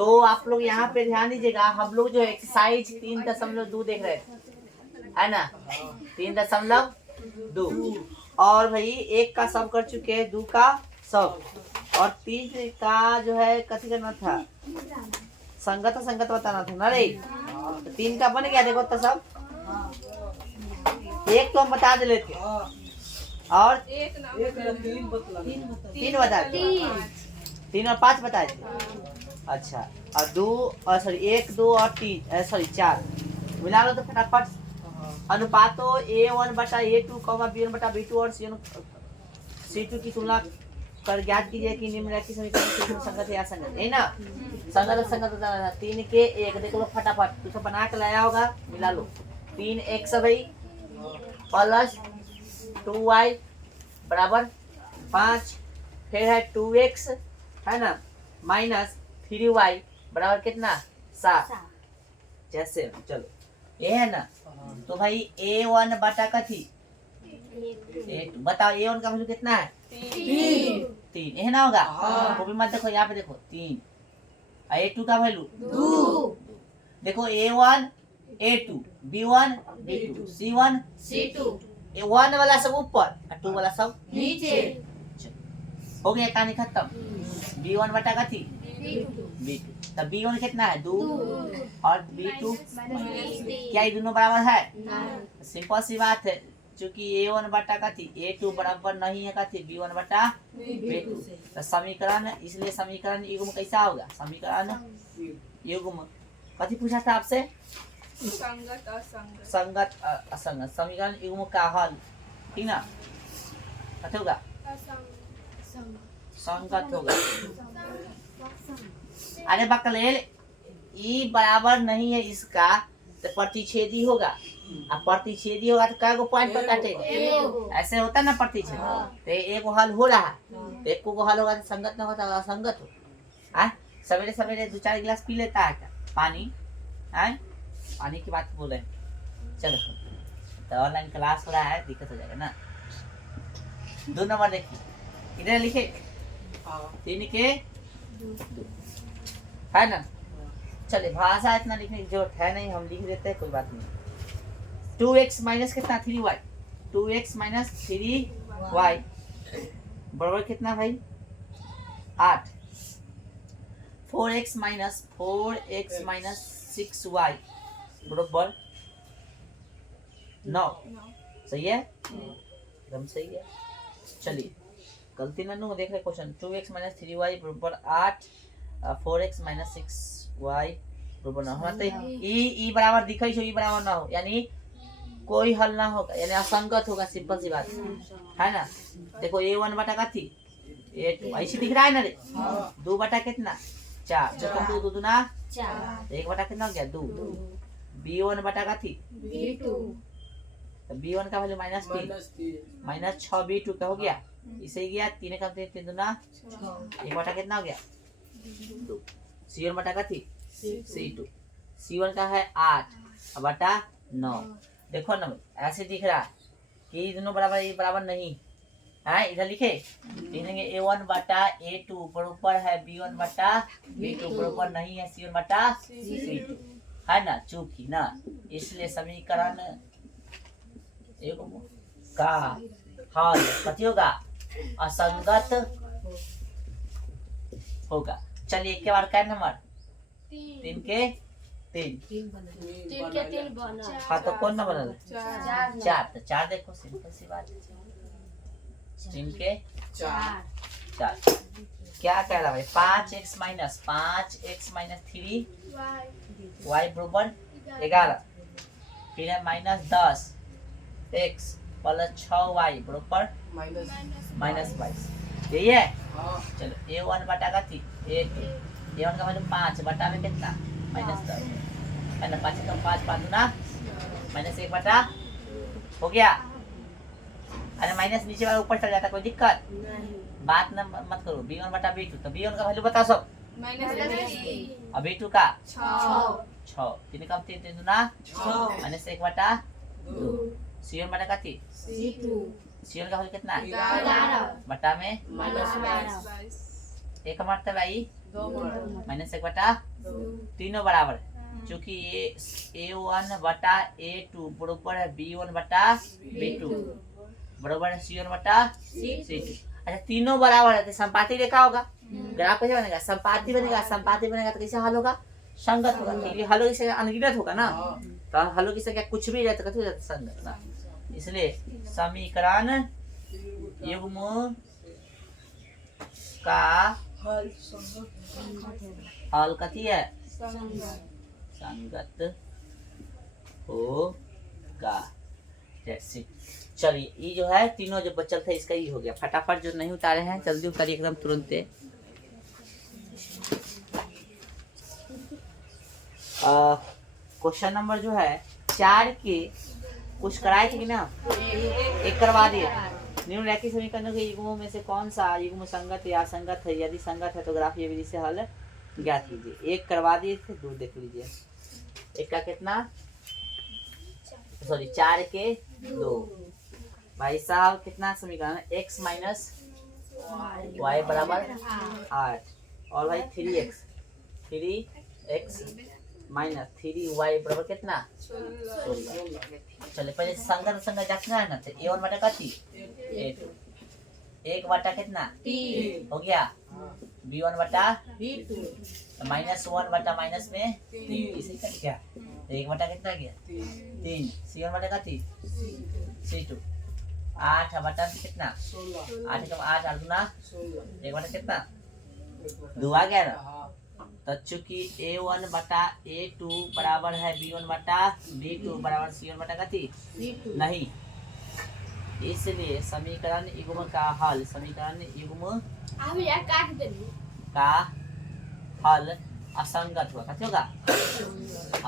तो आप लोग यहाँ पे ध्यान दीजिएगा, हम लोग जो एक्सरसाइज 3.2 देख रहे थे, है ना, 3.2, और भाई 1 का सम कर चुके हैं, 2 का सम, और 3 का जो है कथी करना था, संगत बताना था ना रे। तो 3 का बन गया, देखो तो सब 1 तो हम बता दे थे, और 3 बता थे, 3 और 5 बताए थे। अच्छा, और 2 और सॉरी 1 2 और 3 सॉरी 4 मिला लो तो फटाफट। अनुपातों A1/A2, B1/B2 और C2 की तुलना कर ज्ञात कीजिए कि निम्नलिखित समीकरण संगत है या संगत है ना। संगत 3 के 1 देख लो फटाफट, तो सब बना के लाया होगा, मिला लो। 3x भाई प्लस 2y बराबर 5, फिर है 2x है ना माइनस 3y बराबर कितना 7। जैसे चलो ये है ना, तो भाई A1 बटा कथी A2, बताओ A1 का वैल्यू कितना है 3 है ना होगा। वो भी मत देखो, यहाँ पे देखो 3, A2 का वैल्यू 2। देखो A1 A2, B1 B2, C1 C2, A1 वाला सब ऊपर और 2 वाला सब नीचे। हो गया कहानी खत्म। B1 बटा कथी B2, तब B1 कितना है 2 और B2 क्या ये दोनों बराबर है? सिंपल सी बात है, क्योंकि A1 बटा कथी A2 बराबर नहीं है कथी B1 बटा B2। तो समीकरण, इसलिए समीकरण युग्म कैसा होगा, समीकरण युग्म कथी पूछा था आपसे, संगत असंगत। संगत असंगत। समीकरण युग्म का हल ठीक ना कथी होगा संगत होगा। अरे बकलेल ई बराबर नहीं है इसका तो प्रतिच्छेदी होगा, अब प्रतिच्छेदी होगा तो क्या पॉइंट पर काटेगा, ऐसे होता ना प्रतिच्छेद। तो एक हल हो रहा है, तो एक को हल होगा तो संगत ना होता असंगत हो। सवेरे सवेरे 2-4 गिलास पी लेता है क्या पानी, पानी की बात बोल रहे हैं। चलो तो ऑनलाइन क्लास हो रहा है, दिक्कत हो जाएगा ना। 2 नंबर देखिए, इधर लिखे 3 के 2 है ना। चलिए भाषा इतना लिखने की जरूरत है नहीं, हम लिख देते हैं, कोई बात नहीं। 2x माइनस कितना 3y, 2x माइनस 3y बराबर कितना भाई 8। 4x माइनस 6y बराबर 9। सही है, एकदम सही है। चलिए गलती ना नो, देख रहे क्वेश्चन 2x माइनस 3y बराबर 8, 4x माइनस 6y बराबर 9 होना चाहिए। ई बराबर दिखाई छो, ई बराबर ना हो यानी कोई हल ना होगा, यानी असंगत होगा, सिंपल सी बात है ना। देखो A1 बटा कथी A2 ऐसे दिख रहा है ना रे, 2 बटा कितना 4, जब 2 2 दूना 4, 1 बटा कितना हो गया 2। B1 बटा कथी B2, तो B1 का वैल्यू -3 माइनस 6 B2 का हो गया, इसे गया 3 का 3 दूना 1 बटा कितना हो गया 2। C1 बटा कथी C2, C1 का है 8 बटा 9। देखो ना ऐसे दिख रहा है कि दोनों बराबर, ये बराबर नहीं है। इधर लिखे लिखेंगे A1 बटा A2 बराबर है B1 बटा B2 बराबर नहीं है C1 बटा C2 है ना, चूंकि ना इसलिए समीकरण का हल कथी होगा असंगत होगा। चलिए एक के बार क्या नंबर 3 के 3 बना। हाँ तो कौन नंबर है 4, तो 4 देखो सिंपल सी बात है, 3 के 4 क्या कह रहा भाई 5x माइनस 3y बराबर 11, फिर है -10x प्लस 6y बराबर -22, यही है। चलो A1 बटा कथी A2, A1 का वैल्यू 5 बटा में कितना -10 है ना, 5 कम 5 5 दूना -1 बटा हो गया। अरे माइनस नीचे वाला ऊपर चल जाता, कोई दिक्कत बात ना मत करो। B1 बटा B2, तो B1 का वैल्यू बताओ सब और B2 का 6, 3 कम 3 3 दूना -1 बटा 2। C1 बटा कथी C1 का वैल्यू कितना है 11 बटा में -22 एक मरते भाई -1 बटा तीनों बराबर है, क्योंकि A1 बटा A2 बराबर है B1 बटा B2 बराबर है C1 बटा C2। अच्छा तीनों बराबर है तो संपाती रेखा होगा, ग्राफ कैसे बनेगा? संपाती बनेगा, संपाती बनेगा तो कैसे हल होगा? संगत होगा, क्योंकि हलों की संख्या अनगिनत होगा ना, तो हलों की संख्या कुछ भी रहता है तो संगत ना, इसलिए समीकरण युग्म का हल कथी है? संगत होगा। चलिए ये जो है तीनों जो बचल था इसका ही हो गया। फटाफट जो नहीं उतारे हैं जल्दी उतारिए एकदम तुरंत। क्वेश्चन नंबर जो है 4 के कुछ कराए थे कि ना, एक करवा दिए। निम्नलिखित समीकरणों के युग्मों में से कौन सा युग्म संगत या असंगत है? यदि संगत है तो ग्राफीय विधि से हल ज्ञात कीजिए। एक करवा दिए थे, दो देख लीजिए। एक का कितना, सॉरी 4 के 2। भाई साहब कितना समीकरण है? x माइनस वाई बराबर 8 और भाई 3x माइनस 3y बराबर कितना? 16। चलिए पहले संगत संगत जांचना है ना, तो A1 बटा कथी? 8। 1 बटा कितना? 3 हो गया। B1 बटा B2 -1 बटा माइनस में 3 इसे कर क्या? 1 बटा कितना गया? 3। C1 बटा कथी? C2। 8 बटा कितना? 8 कम 8 8 गुना 1 बटा कितना? 2 आ गया ना। तो चूंकि A1 बटा A2 बराबर है B1 बटा B2 बराबर C1 बटा कथी? नहीं, इसलिए समीकरण युग्म का हल, समीकरण युग्म का हल असंगत होगा। क्या होगा?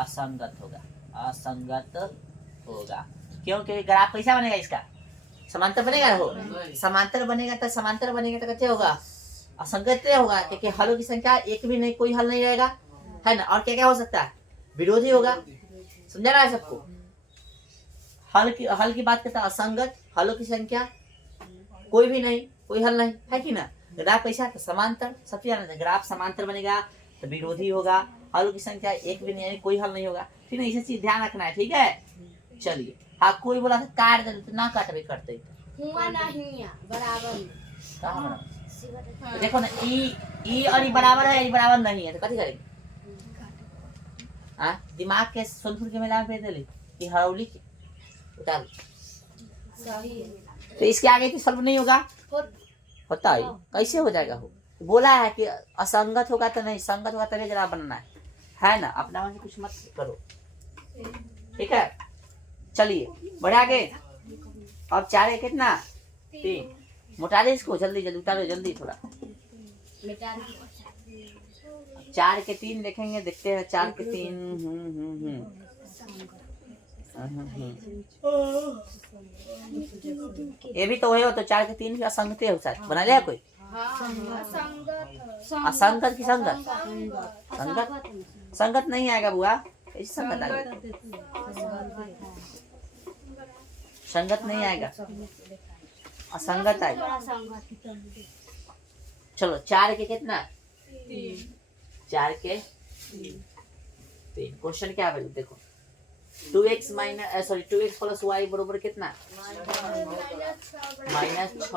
असंगत होगा, असंगत होगा। क्योंकि ग्राफ कैसा बनेगा? इसका समांतर बनेगा। हो समांतर बनेगा तो कैसे होगा? असंगत होगा, क्योंकि हलों की संख्या एक भी नहीं, कोई हल नहीं रहेगा, है ना। और क्या क्या हो सकता है? विरोधी होगा। समझा रहा है सबको? हल की बात करता है असंगत, हलों की संख्या कोई भी नहीं, कोई हल नहीं, है कि ना। ग्राफ कैसा है? समांतर। सबसे ज्यादा ग्राफ समांतर बनेगा तो विरोधी होगा, हलों की संख्या एक भी नहीं है, कोई हल नहीं होगा। ठीक है, इसे चीज ध्यान रखना है। ठीक है, चलिए। हाँ कोई बोला था काट दे, तो ना काटबे करते हुआ नहीं बराबर। कहाँ? देखो ना, ई और ई बराबर है, ई बराबर नहीं है, तो कथी करेंगे? हाँ दिमाग के सोनपुर के मेला में भेज देली कि हरौली के उतार, तो इसके आगे तो सॉल्व नहीं होगा। होता है, कैसे हो जाएगा? हो बोला है कि असंगत होगा तो नहीं, संगत होगा तभी जरा बनना है ना। अपना मन से कुछ मत करो, ठीक है। चलिए बढ़े आगे। अब 4 कितना? 3। मोटा दे इसको, जल्दी जल्दी उतारो, जल्दी थोड़ा। 4 के 3 देखेंगे, देखते हैं 4 के 3। ये भी तो वही हो, तो 4 के 3 भी असंगत हो सकता। बना लिया कोई? असंगत की संगत? संगत संगत नहीं आएगा बुआ, कैसे संगत आएगा? संगत नहीं आएगा, असंगत आएगा। चलो 4 के कितना? 4 के 3। क्वेश्चन क्या है? देखो 2x प्लस y बराबर कितना? -6।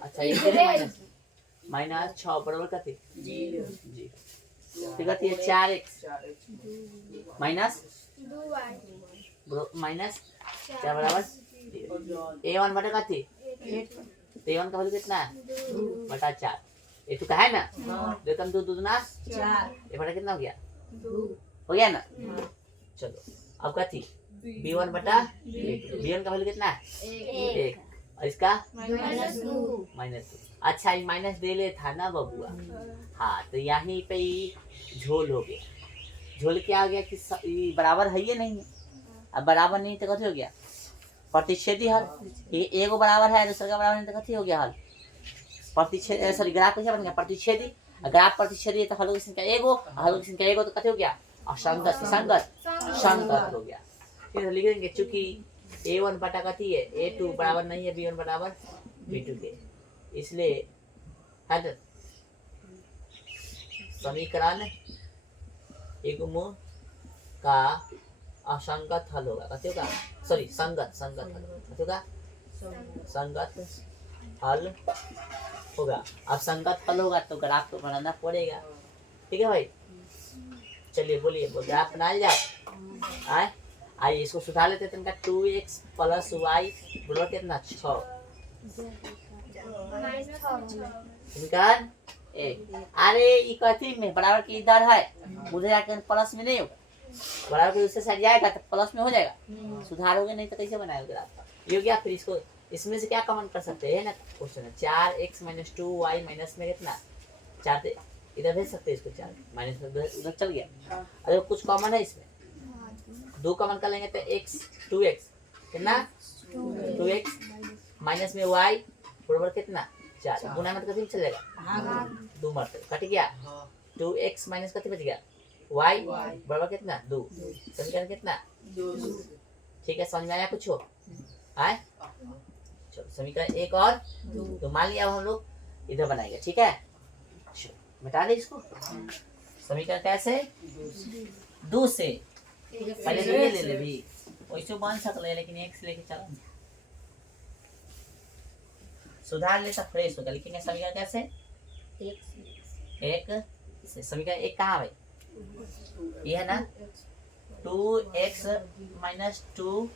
अच्छा ये -6 बराबर कथी? जी। ठीक है, 4x माइनस क्या बराबर? A1 बटा कथी? A1 का वैल्यू कितना है? बटा 4। ये तो है ना, देखम 2 2 गुना 4, ये बटा कितना हो गया? 2 हो गया ना। चलो अब कथी? B1 बटा B1 का वैल्यू कितना है? 1 और इसका -2। अच्छा ये माइनस दे ले था ना बबुआ। हाँ तो यहीं पे ही झोल हो गया। झोल क्या हो गया कि बराबर है ये नहीं है। अब बराबर नहीं तो कथी हो गया? प्रतिच्छेदी हल। ये एगो बराबर है, दूसरे का बराबर नहीं तो कथी हो गया? हल। प्रतिच्छेदी सॉरी ग्राफ कैसे बनेगा? प्रतिच्छेदी। ग्राफ प्रतिच्छेदी है तो हलों की संख्या एगो, हलों की संख्या एगो तो कथी हो गया? असंगत। संगत संगत हो गया। फिर लिख देंगे चूंकि A1 बटा कथी है? A2 बराबर नहीं है B1 बराबर B2 के, इसलिए समीकरण युग्म का असंगत हल होगा, कथी होगा, सॉरी संगत हल, कथी होगा, संगत हल होगा। अब संगत हल होगा तो ग्राफ को बनाना पड़ेगा, ठीक है भाई। चलिए बोलिए, ग्राफ बना जाए। आइए इसको सुधार लेते हैं। 2x प्लस वाई बराबर कितना, 6। समीकरण 1। अरे ये कथी में बराबर की इधर है, उधर जाकर प्लस में नहीं होगा, बराबर के दूसरे साइड जाएगा तो प्लस में हो जाएगा। सुधारोगे नहीं तो कैसे बनाएगा ग्राफ। ये हो गया। फिर इसको इसमें से क्या कमेंट कर सकते हैं ना, क्वेश्चन है 4x - 2y माइनस में कितना 4 थे, इधर भेज सकते हैं इसको, 4 माइनस में उधर चल गया। अगर कुछ कॉमन है इसमें 2 कॉमन कर लेंगे तो x 2x कितना 2x माइनस में y बराबर कितना 4, गुना में तो कथी चलेगा 2 मरते कट गया। 2x माइनस कथी बच गया y बराबर कितना 2, समीकरण कितना 2। ठीक है, समझ में आया कुछ हो आए। चलो समीकरण 1 और 2 तो मान लिया अब हम लोग इधर बनाएंगे, ठीक है। मिटा दे इसको। समीकरण कैसे 2 से पहले तो ये ले ले भी, वैसे बन सकता है लेकिन x लेके चलो सुधार ले सब फ्रेश होगा। लिखेंगे समीकरण कैसे 1 से, समीकरण 1 कहाँ है ये है ना 2x - 2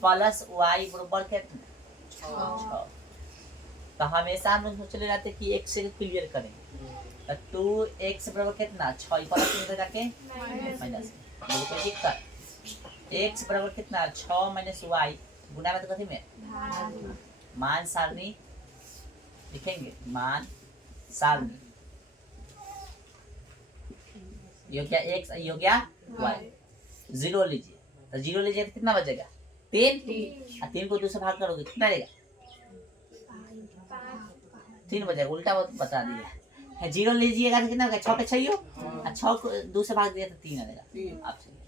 प्लस y बराबर कितना 6। तो हमेशा हम लोग चले जाते कि x से क्लियर करेंगे। तो 2x बराबर कितना 6 प्लस में जाके माइनस, कोई दिक्कत। x बराबर कितना 6 माइनस y गुना में तो कथी में मान सारणी लिखेंगे, मान सारणी ये क्या x ये हो गया y, 0 लीजिए तो 0 लीजिए तो कितना बचेगा 3 और 3 को 2 से भाग करोगे कितना रहेगा 3 बचेगा, उल्टा बता दिया है। 0 लीजिएगा तो कितना होगा 6 के 6 हो और 6 को 2 से भाग दिया तो 3 आएगा आपसे।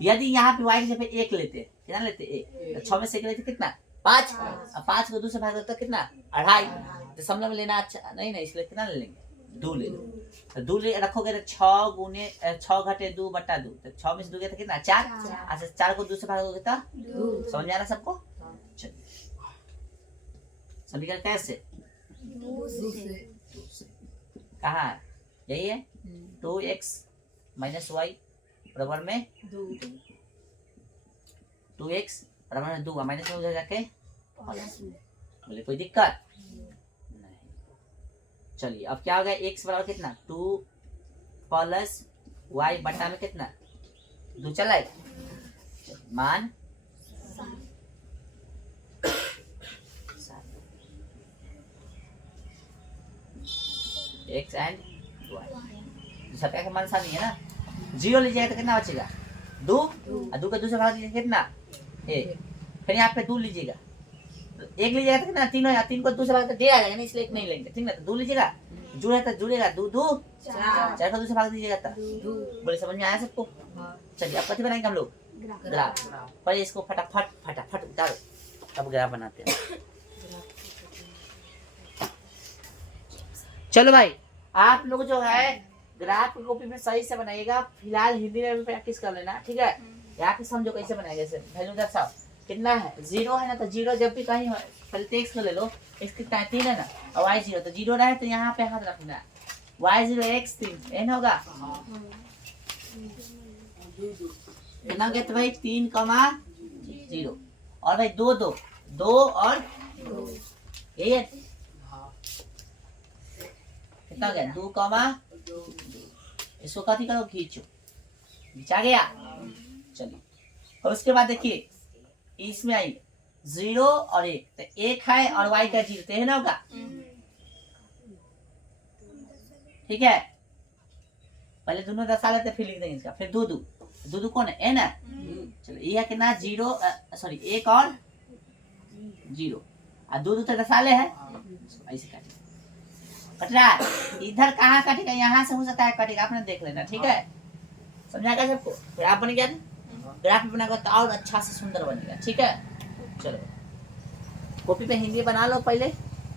यदि यहाँ पे y की जगह 1 लेते कितना लेते 1 तो 6 में से 1 लेते कितना 5 और 5 को 2 से भाग दो तो कितना 2.5, तो समझ में लेना अच्छा नहीं ना, इसलिए कितना ले लेंगे 2 ले लो। तो 2 रखोगे तो 6 गुने 6 घटे 2 बटा 2 तो 6 में से 2 गया तो कितना 4, अच्छा 4 को 2 से भागोगे तो 2। समझ में आ रहा सबको। चलिए समीकरण कैसे 2 से कहाँ है यही है 2x - y बराबर में 2x बराबर में 2 माइनस में उधर जाके बोले कोई दिक्कत नहीं। चलिए अब क्या हो गया x बराबर कितना 2 प्लस y बटा में कितना 2 चला है मान x एंड y सबका का मान सानी है ना। 0 लीजिएगा तो कितना बचेगा 2 और 2 का 2 से भाग दीजिए कितना 1, फिर यहाँ पे 2 लीजिएगा तो 1 लीजिएगा तो कितना 3 हो, 3 को 2 से भाग तो 1 आ जाएगा ना, इसलिए 1 नहीं लेंगे, ठीक ना। तो 2 लीजिएगा जुड़े तो जुड़ेगा 2 2 4 का 2 से भाग दीजिएगा तो बोले समझ में आया सबको। चलिए अब कथी बनाएंगे हम लोग ग्राफ। पहले इसको फटाफट उतारो तब ग्राफ बनाते हैं। चलो भाई आप लोग जो है ग्राफ कॉपी में सही से बनाइएगा, फिलहाल हिंदी में भी प्रैक्टिस कर लेना, ठीक है। यहाँ पे समझो कैसे बनाएंगे। जैसे वैल्यू दर्शाओ कितना है 0 है ना, तो 0 जब भी कहीं पहले x को ले लो, x कितना है 3 है ना और y 0, तो 0 रहे तो यहाँ पे हाथ रखना है y 0 x 3 एन होगा कितना हो गया तो भाई 3, 0 और भाई 2 2 2 और 2 यही है कितना हो गया 2, इसको कथी करो खींचो खींचा गया। चलिए और उसके बाद देखिए इसमें आई 0 और 1 तो 1 है और y का 0 तो है ना होगा, ठीक है। पहले दोनों दर्शा लेते फिर लिख देंगे इसका, फिर 2 2 2 कौन है n है। चलो ये है कितना 0 सॉरी 1 और 0 और 2 2 तो दर्शा ले है, ऐसे कट रहा है। इधर कहाँ कटेगा यहाँ से हो सकता है कटेगा, आपने देख लेना, ठीक है। समझाएगा सबको। ग्राफ बन गया, ग्राफ बनाएगा तो और अच्छा से सुंदर बनेगा, ठीक है। चलो कॉपी पे हिंदी बना लो पहले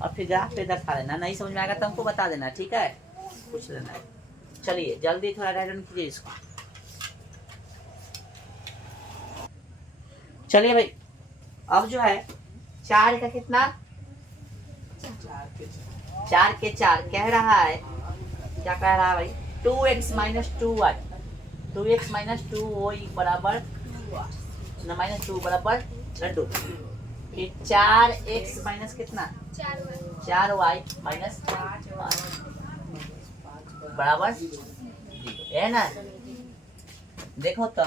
और फिर ग्राफ पे दर्शा लेना, नहीं समझ में आएगा तो हमको बता देना, ठीक है, पूछ लेना। चलिए जल्दी थोड़ा राइट हैंड कीजिए इसको। चलिए भाई अब जो है 4 का कितना 4 के 4 कह रहा है, क्या कह रहा है भाई 2x minus 2y 2x minus 2y बराबर न माइनस 2 बराबर लड्डू। फिर 4x माइनस कितना 4y माइनस बराबर 0 है ना। देखो तो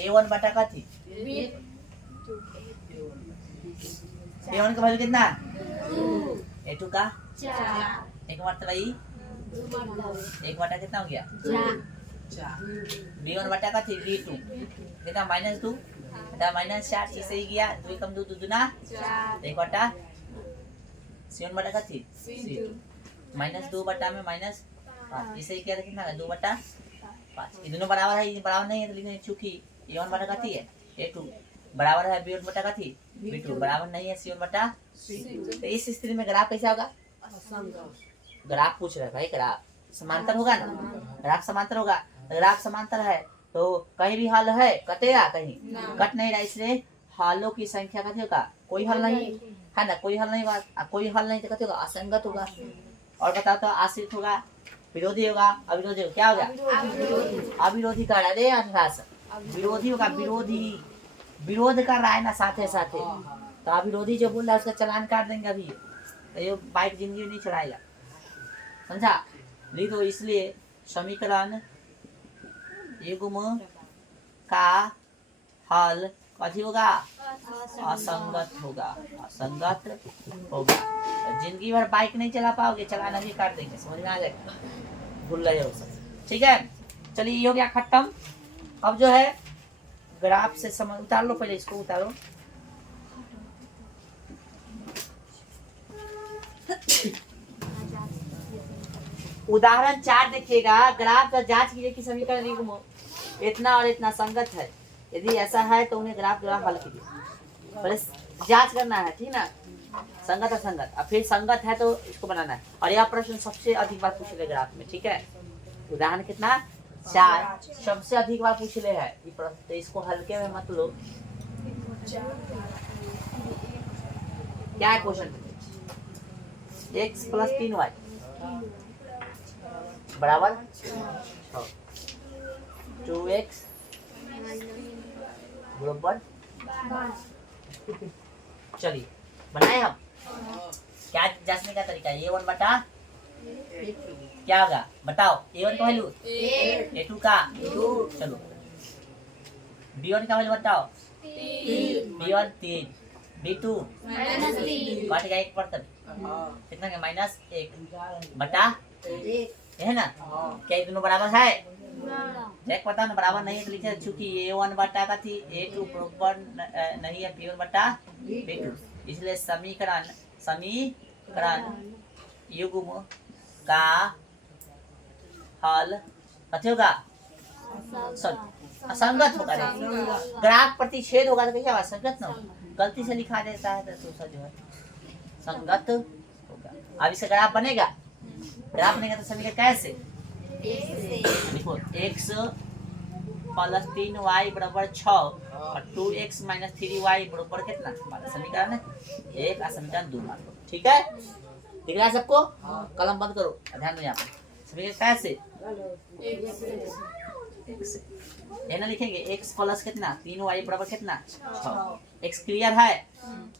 a1 बटा का थी a1 का वैल्यू कितना a2 का एक मतलब ई एक बटा कितना हो गया b1 बटा का थी b2 कितना माइनस 2 बटा माइनस 4 इसे ही गया 2 कम 2 दुना एक बटा c1 बटा का थी c2 माइनस 2 बटा में माइनस 5 इसे ही क्या कितना 2 बटा 5 ये दोनों बराबर है, ये बराबर नहीं है तो लिखेंगे चूंकि a1 बटा का थी है a2 बराबर है b1 बटा का थी b2 बराबर नहीं है c1 बटा c2। तो इस स्थिति में ग्राफ कैसा होगा ग्राफ पूछ रहा है भाई ग्राफ समांतर होगा ना, ग्राफ समांतर होगा। ग्राफ समांतर है तो कहीं भी हल है कटेगा कहीं कट नहीं रहा, इसलिए हलों की संख्या कते होगा कोई हल नहीं है ना, कोई हल नहीं होगा, कोई हल नहीं तो कते होगा असंगत होगा। और बताओ तो आश्रित होगा विरोधी होगा अविरोधी होगा, क्या होगा अविरोधी कर रहा है 18 विरोधी होगा, विरोधी विरोध कर रहा है ना साथे साथे, तो अविरोधी जो बोल रहा है उसका चालान काट देंगे अभी, तो ये बाइक जिंदगी नहीं चलाएगा समझा। नहीं तो इसलिए समीकरण युग्म का हल कथी होगा असंगत होगा, असंगत होगा। जिंदगी भर बाइक नहीं चला पाओगे, चलाना भी काट देंगे, समझ में आ जाएगा, भूल रहे हो सब। ठीक है चलिए ये हो गया खत्म। अब जो है ग्राफ से समझ उतार लो, पहले इसको उतारो। उदाहरण 4 देखिएगा, ग्राफ का जांच कीजिए कि समीकरण युग्म इतना और इतना संगत है, यदि ऐसा है तो उन्हें ग्राफ द्वारा हल कीजिए। पहले जांच करना है ठीक ना, संगत असंगत, और फिर संगत है तो इसको बनाना है। और यह प्रश्न सबसे अधिक बार पूछे ग्राफ में, ठीक है। उदाहरण कितना 4 सबसे अधिक बार पूछ ले है ये प्रश्न, तो इसको हल्के में मत लो। क्या है क्वेश्चन x प्लस 3y बराबर 2x बराबर, चलिए बनाए हम। क्या जांचने का तरीका है, a1 बटा क्या होगा बताओ, a1 का वैल्यू a2 का चलो, b1 का वैल्यू बताओ b1 3 b2 काट गया 1 पर कितना का -1 बटा है ना। क्या ये दोनों बराबर है देख पता ना, बराबर नहीं है तो लिखे चूंकि a1 बटा का थी a2 बराबर नहीं है b1 बटा b2, इसलिए समीकरण युग्म का हल कथी होगा असंगत होगा। ग्राफ प्रतिच्छेद होगा तो कैसे होगा असंगत ना होगा, गलती से लिखा देता है तो दूसरा जो है संगत होगा। अब इसका ग्राफ बनेगा, ग्राफ बनेगा तो समीकरण कैसे देखो x प्लस 3y बराबर 6 और 2x माइनस 3y बराबर कितना, समीकरण 1 और समीकरण 2 मान लो, ठीक है। दिख रहा है सबको, कलम बंद करो ध्यान दो यहाँ पे। समीकरण कैसे ये ना लिखेंगे x प्लस कितना 3y बराबर कितना 6, x क्लियर है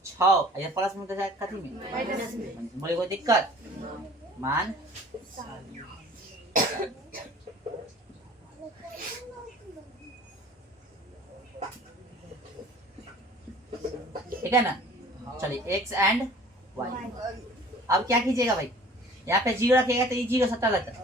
6 ये प्लस में कथी में बोले कोई दिक्कत मान ठीक है ना। चलिए x एंड y, अब क्या कीजिएगा भाई, यहाँ पे 0 रखिएगा तो ये 0 सट्टा लगता है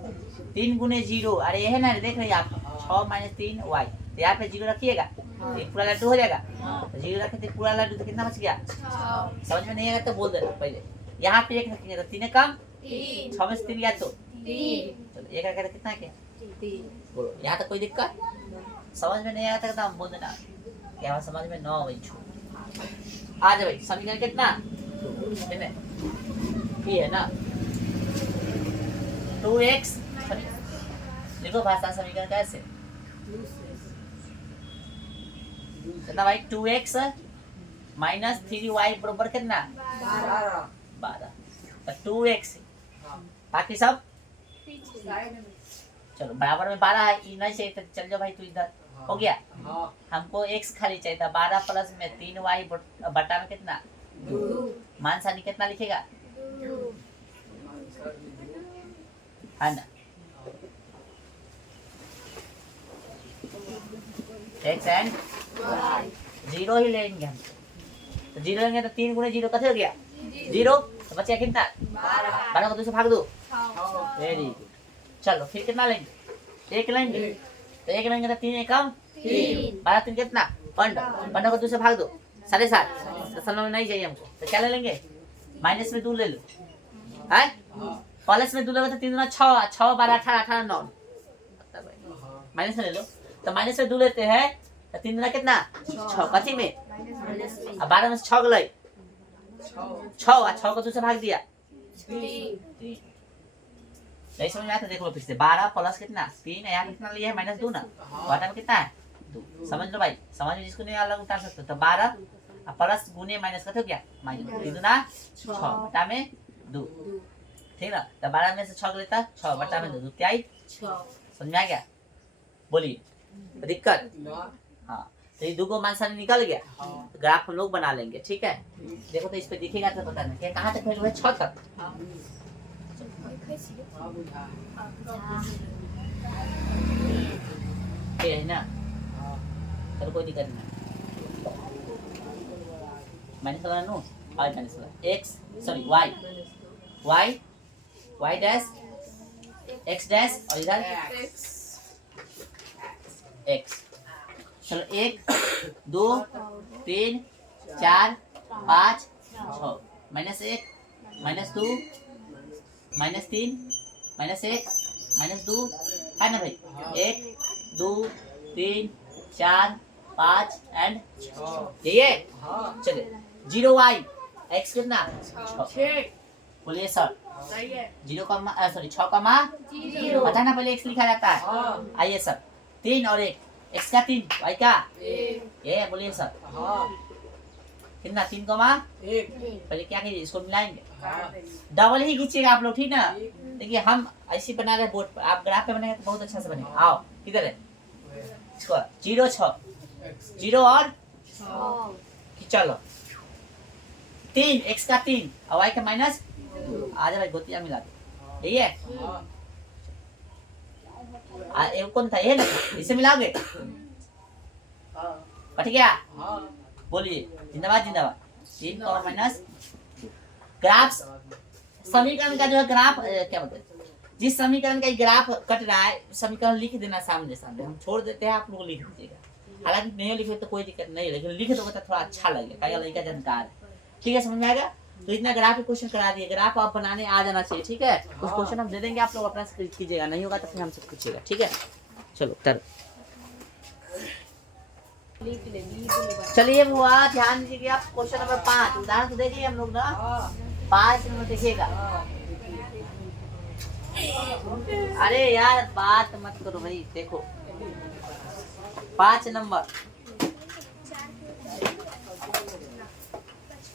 3 गुने 0, अरे ये है ना देख रहे आप 6 माइनस 3y, तो यहाँ पे 0 रखिएगा एक पूरा लड्डू हो जाएगा, तो 0 रखे तो पूरा लड्डू तो कितना बच गया, समझ में नहीं आएगा तो बोल देना पहले। यहाँ पे 1 रखेंगे तो 3 कम 6 में से 3 गया तो 3, चलो 1 रखे तो कितना क्या बोलो, यहाँ तक कोई दिक्कत समझ में नहीं आया था बोल देना, क्या समझ में 9 भाई आ जाए भाई। समीकरण कितना ये है ना 2x लिखो भाषा समीकरण कैसे? कितना भाई? 2x माइनस 3y बराबर कितना? 12। तो 2x बाकी सब चलो बराबर में 12 है, ई नहीं चाहिए तो चल जाओ भाई तू इधर। हो गया? हमको x खाली चाहिए था। 12 प्लस में 3y बटा में कितना? 2। मानसानी कितना लिखेगा? 2 है ना? x एंड 0 ही लेंगे हम। तो 0 लेंगे तो 3 गुणे 0 कैसे हो गया? 0। तो बचा कितना? 12 को 2 से भाग दो। Very good. चलो फिर कितना लेंगे? 1 लेंगे। तो 1 लेंगे तो 3 एकम 3। 12 3 कितना? 15। 15 को 2 से भाग दो। 7.5। दशमलव में नहीं चाहिए हमको। तो क्या ले लेंगे? माइनस में 2 ले लो। है? प्लस में 2 लोगे तो 3 दूना 6, 6 12 18 18 9। माइनस में ले लो। तो माइनस में 2 लेते हैं तो 3 दूना कितना? 6। कथी में? अब 12 में से 6 गई 6 को 2 से भाग दिया 3। नहीं समझ में आया तो देख लो फिर से। 12 प्लस कितना? 3 है। यहाँ कितना लिया है? -2 ना। बटा में कितना है? 2। समझ लो भाई, समझ में जिसको नहीं अलग उतार सकते। तो 12 प्लस गुने माइनस करते हो क्या? माइनस 3 दूना 6 बटा में 2। ठीक ना? तो 12 में से 6 लेता 6 बटा में 2 क्या आई? 6। समझ में आ गया? बोलिए दिक्कत? हाँ। तो ये 2 को मान सामने निकल गया। तो ग्राफ हम लोग बना लेंगे। ठीक है? देखो तो इस पे दिखेगा तो पता नहीं कहाँ तक है? 6 तक। ये है ना? चलो कोई दिक्कत नहीं। माइनस वाला नो और माइनस वाला x sorry y dash x dash और इधर x। चलो 1 2 3 4 5 6 -1 -2 -3 -1 -2 है ना भाई? 1 2 3 4 5 एंड 6 ये चलिए 0y x कितना? 6। बोलिए सर 0 का सॉरी 6 का मा 0 पता ना पहले x लिखा जाता है। आइए सर 3 और 1 x का 3 y का 1 ये बोलिए सर कितना? 3 का मा 1। पहले क्या कीजिए इसको मिलाएंगे डबल ही खींचिएगा आप लोग। ठीक ना? देखिए हम ऐसे बना रहे बोर्ड पर, आप ग्राफ पे बनाएंगे तो बहुत अच्छा से बनेगा। आओ किधर है? 0 6 0 और चलो 3 x का 3 और y का माइनस आ जा भाई गोतिया मिला दो। यही है? एक कौन था? ये ना? इसे मिलाओगे कट गया? बोलिए जिंदाबाद जिंदाबाद। 3 और माइनस ग्राफ समीकरण का जो है ग्राफ क्या बोलते हैं? जिस समीकरण का ग्राफ कट रहा है समीकरण लिख देना सामने सामने। हम छोड़ देते हैं, आप लोग लिख दीजिएगा। हालांकि नहीं लिखे तो कोई दिक्कत नहीं, लेकिन लिख दोगे तो थोड़ा अच्छा लगेगा। क्या लड़का जानकार है। ठीक है? समझ में आएगा? तो इतना ग्राफ के क्वेश्चन करा दिए। ग्राफ आप बनाने आ जाना चाहिए। ठीक है? कुछ क्वेश्चन हम दे देंगे, आप लोग अपना से कीजिएगा। नहीं होगा तो फिर हमसे पूछिएगा। ठीक है? चलो चलो चलिए बुआ ध्यान दीजिए। आप क्वेश्चन नंबर 5 उदाहरण तो देखिए हम लोग ना 5 नंबर देखिएगा। अरे यार बात मत करो भाई। देखो 5 नंबर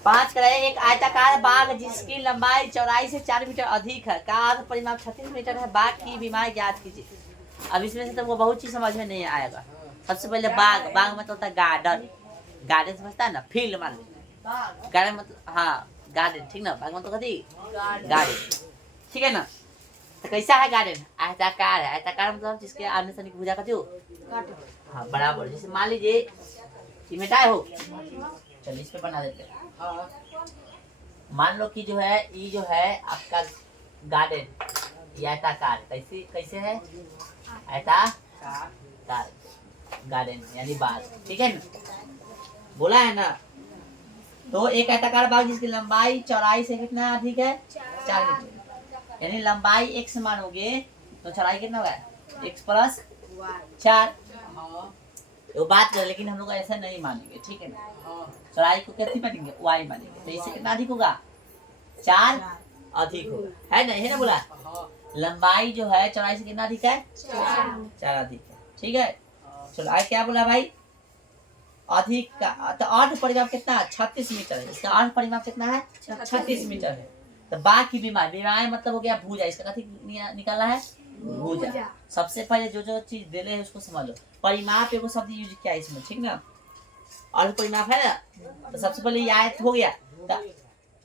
5 कराए एक आयताकार बाग जिसकी लंबाई चौड़ाई से 4 मीटर अधिक है का अर्ध परिमाप 36 मीटर है। बाग की बीमारी ज्ञात कीजिए। अब इसमें से तुमको बहुत चीज समझ में नहीं आएगा। सबसे पहले बाग मतलब होता है गार्डन। गार्डन समझता है ना? फील्ड मान गार्डन मतलब हाँ गार्डन। ठीक ना? बाग मतलब कथी? गार्डन। ठीक है ना? तो कैसा है गार्डन? आयताकार है। आयताकार मतलब जिसके आमने सामने की भुजा कथी हो? हाँ बराबर। जैसे मान लीजिए मिटाए हो। चलिए इस पे बना देते हैं। मान लो कि जो है ये जो है आपका गार्डन आयताकार। कैसे कैसे है? आयताकार गार्डन यानी बाग। ठीक है ना? बोला है ना? तो एक आयताकार बाग जिसकी लंबाई चौड़ाई से कितना अधिक है? 4 मीटर। यानी लंबाई x मानोगे तो चौड़ाई कितना होगा? x plus 4। वो बात कर, लेकिन हम लोग ऐसा नहीं मानेंगे। ठीक है ना? चौड़ाई को कैसे मानेंगे? y मानेंगे। तो इससे कितना अधिक होगा? 4 अधिक होगा। है ना? बोला लंबाई जो है चौड़ाई से कितना अधिक है? 4 अधिक है। ठीक है, चलो आगे क्या बोला भाई? अधिक का तो अर्ध परिमाप कितना है? 36 मीटर है। इसका अर्ध परिमाप कितना है? 36 मीटर है। तो बाकी बीमारी मतलब हो गया भुजा। इसका कथी निकालना है? भुजा। सबसे पहले जो चीज देले है उसको समझ लो। परिमाप एगो शब्द यूज किया है इसमें, ठीक ना? अर्ध परिमाप है ना, तो सबसे पहले ये आयत हो गया। तो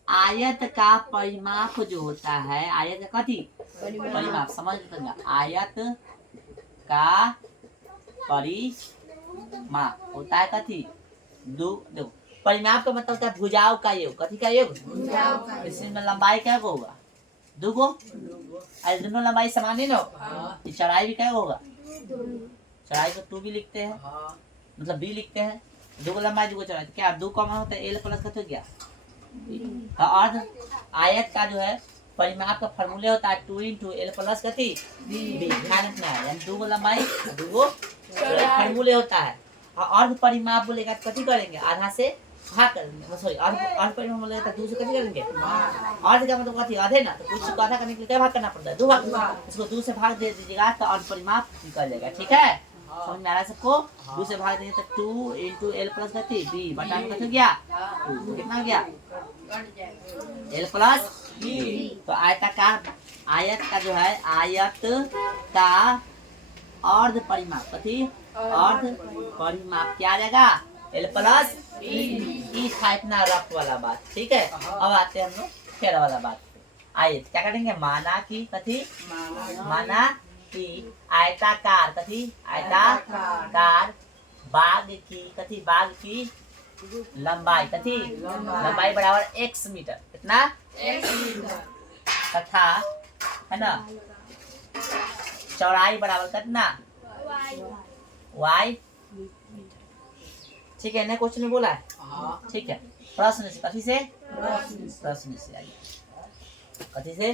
आयत का परिमाप जो होता है, आयत का कथी परिमाप समझ लो। आयत का परिमाप होता है कथी? देखो परिमाप का मतलब होता है भुजाओं का योग। कथी का योग? इसमें लंबाई क्या होगा? 2 गो। अरे दोनों लंबाई समान है ना, चौड़ाई भी क्या होगा? चौड़ाई को 2 भी लिखते हैं, मतलब b लिखते हैं। 2 गो लंबाई 2 गो चौड़ाई, क्या 2 कॉमन होता है? l प्लस का तो क्या अर्ध आयत का जो है परिमाप का फॉर्मूला होता है 2 × l प्लस कथी b। ध्यान रखना है, यानी 2 गो लंबाई 2 गो फॉर्मूले होता है। और अर्ध परिमाप बोलेगा तो कथी करेंगे? आधा से भाग करेंगे। सॉरी, अर्ध परिमाप बोलेगा तो 2 से कथी करेंगे? अर्ध का मतलब कथी? आधे ना, तो कुछ को आधा करने के लिए क्या भाग करना पड़ता है? 2 भाग। इसको 2 से भाग दे दीजिएगा तो अर्ध परिमाप निकल जाएगा। ठीक है, समझ में आ रहा है सबको? 2 से भाग देंगे तो 2 × l प्लस कथी b बटा में कथी गया 2। कितना गया? l plus b। तो आयताकार आयत का जो है आयत का अर्ध परिमाप कथी? अर्ध परिमाप क्या आ जाएगा? l plus b। था इतना रफ वाला बात। ठीक है, अब आते हैं हम लोग खेल वाला बात। आयत क्या करेंगे? माना कि कथी? माना कि आयताकार कथी? आयताकार बाग की कथी? बाग की लंबाई कथी? लंबाई बराबर x मीटर। कितना? x metre. तथा है ना चौड़ाई बराबर कितना? y। ठीक है ना, क्वेश्चन में बोला है। ठीक है, प्रश्न से कथी से? प्रश्न से आइए, कथी से?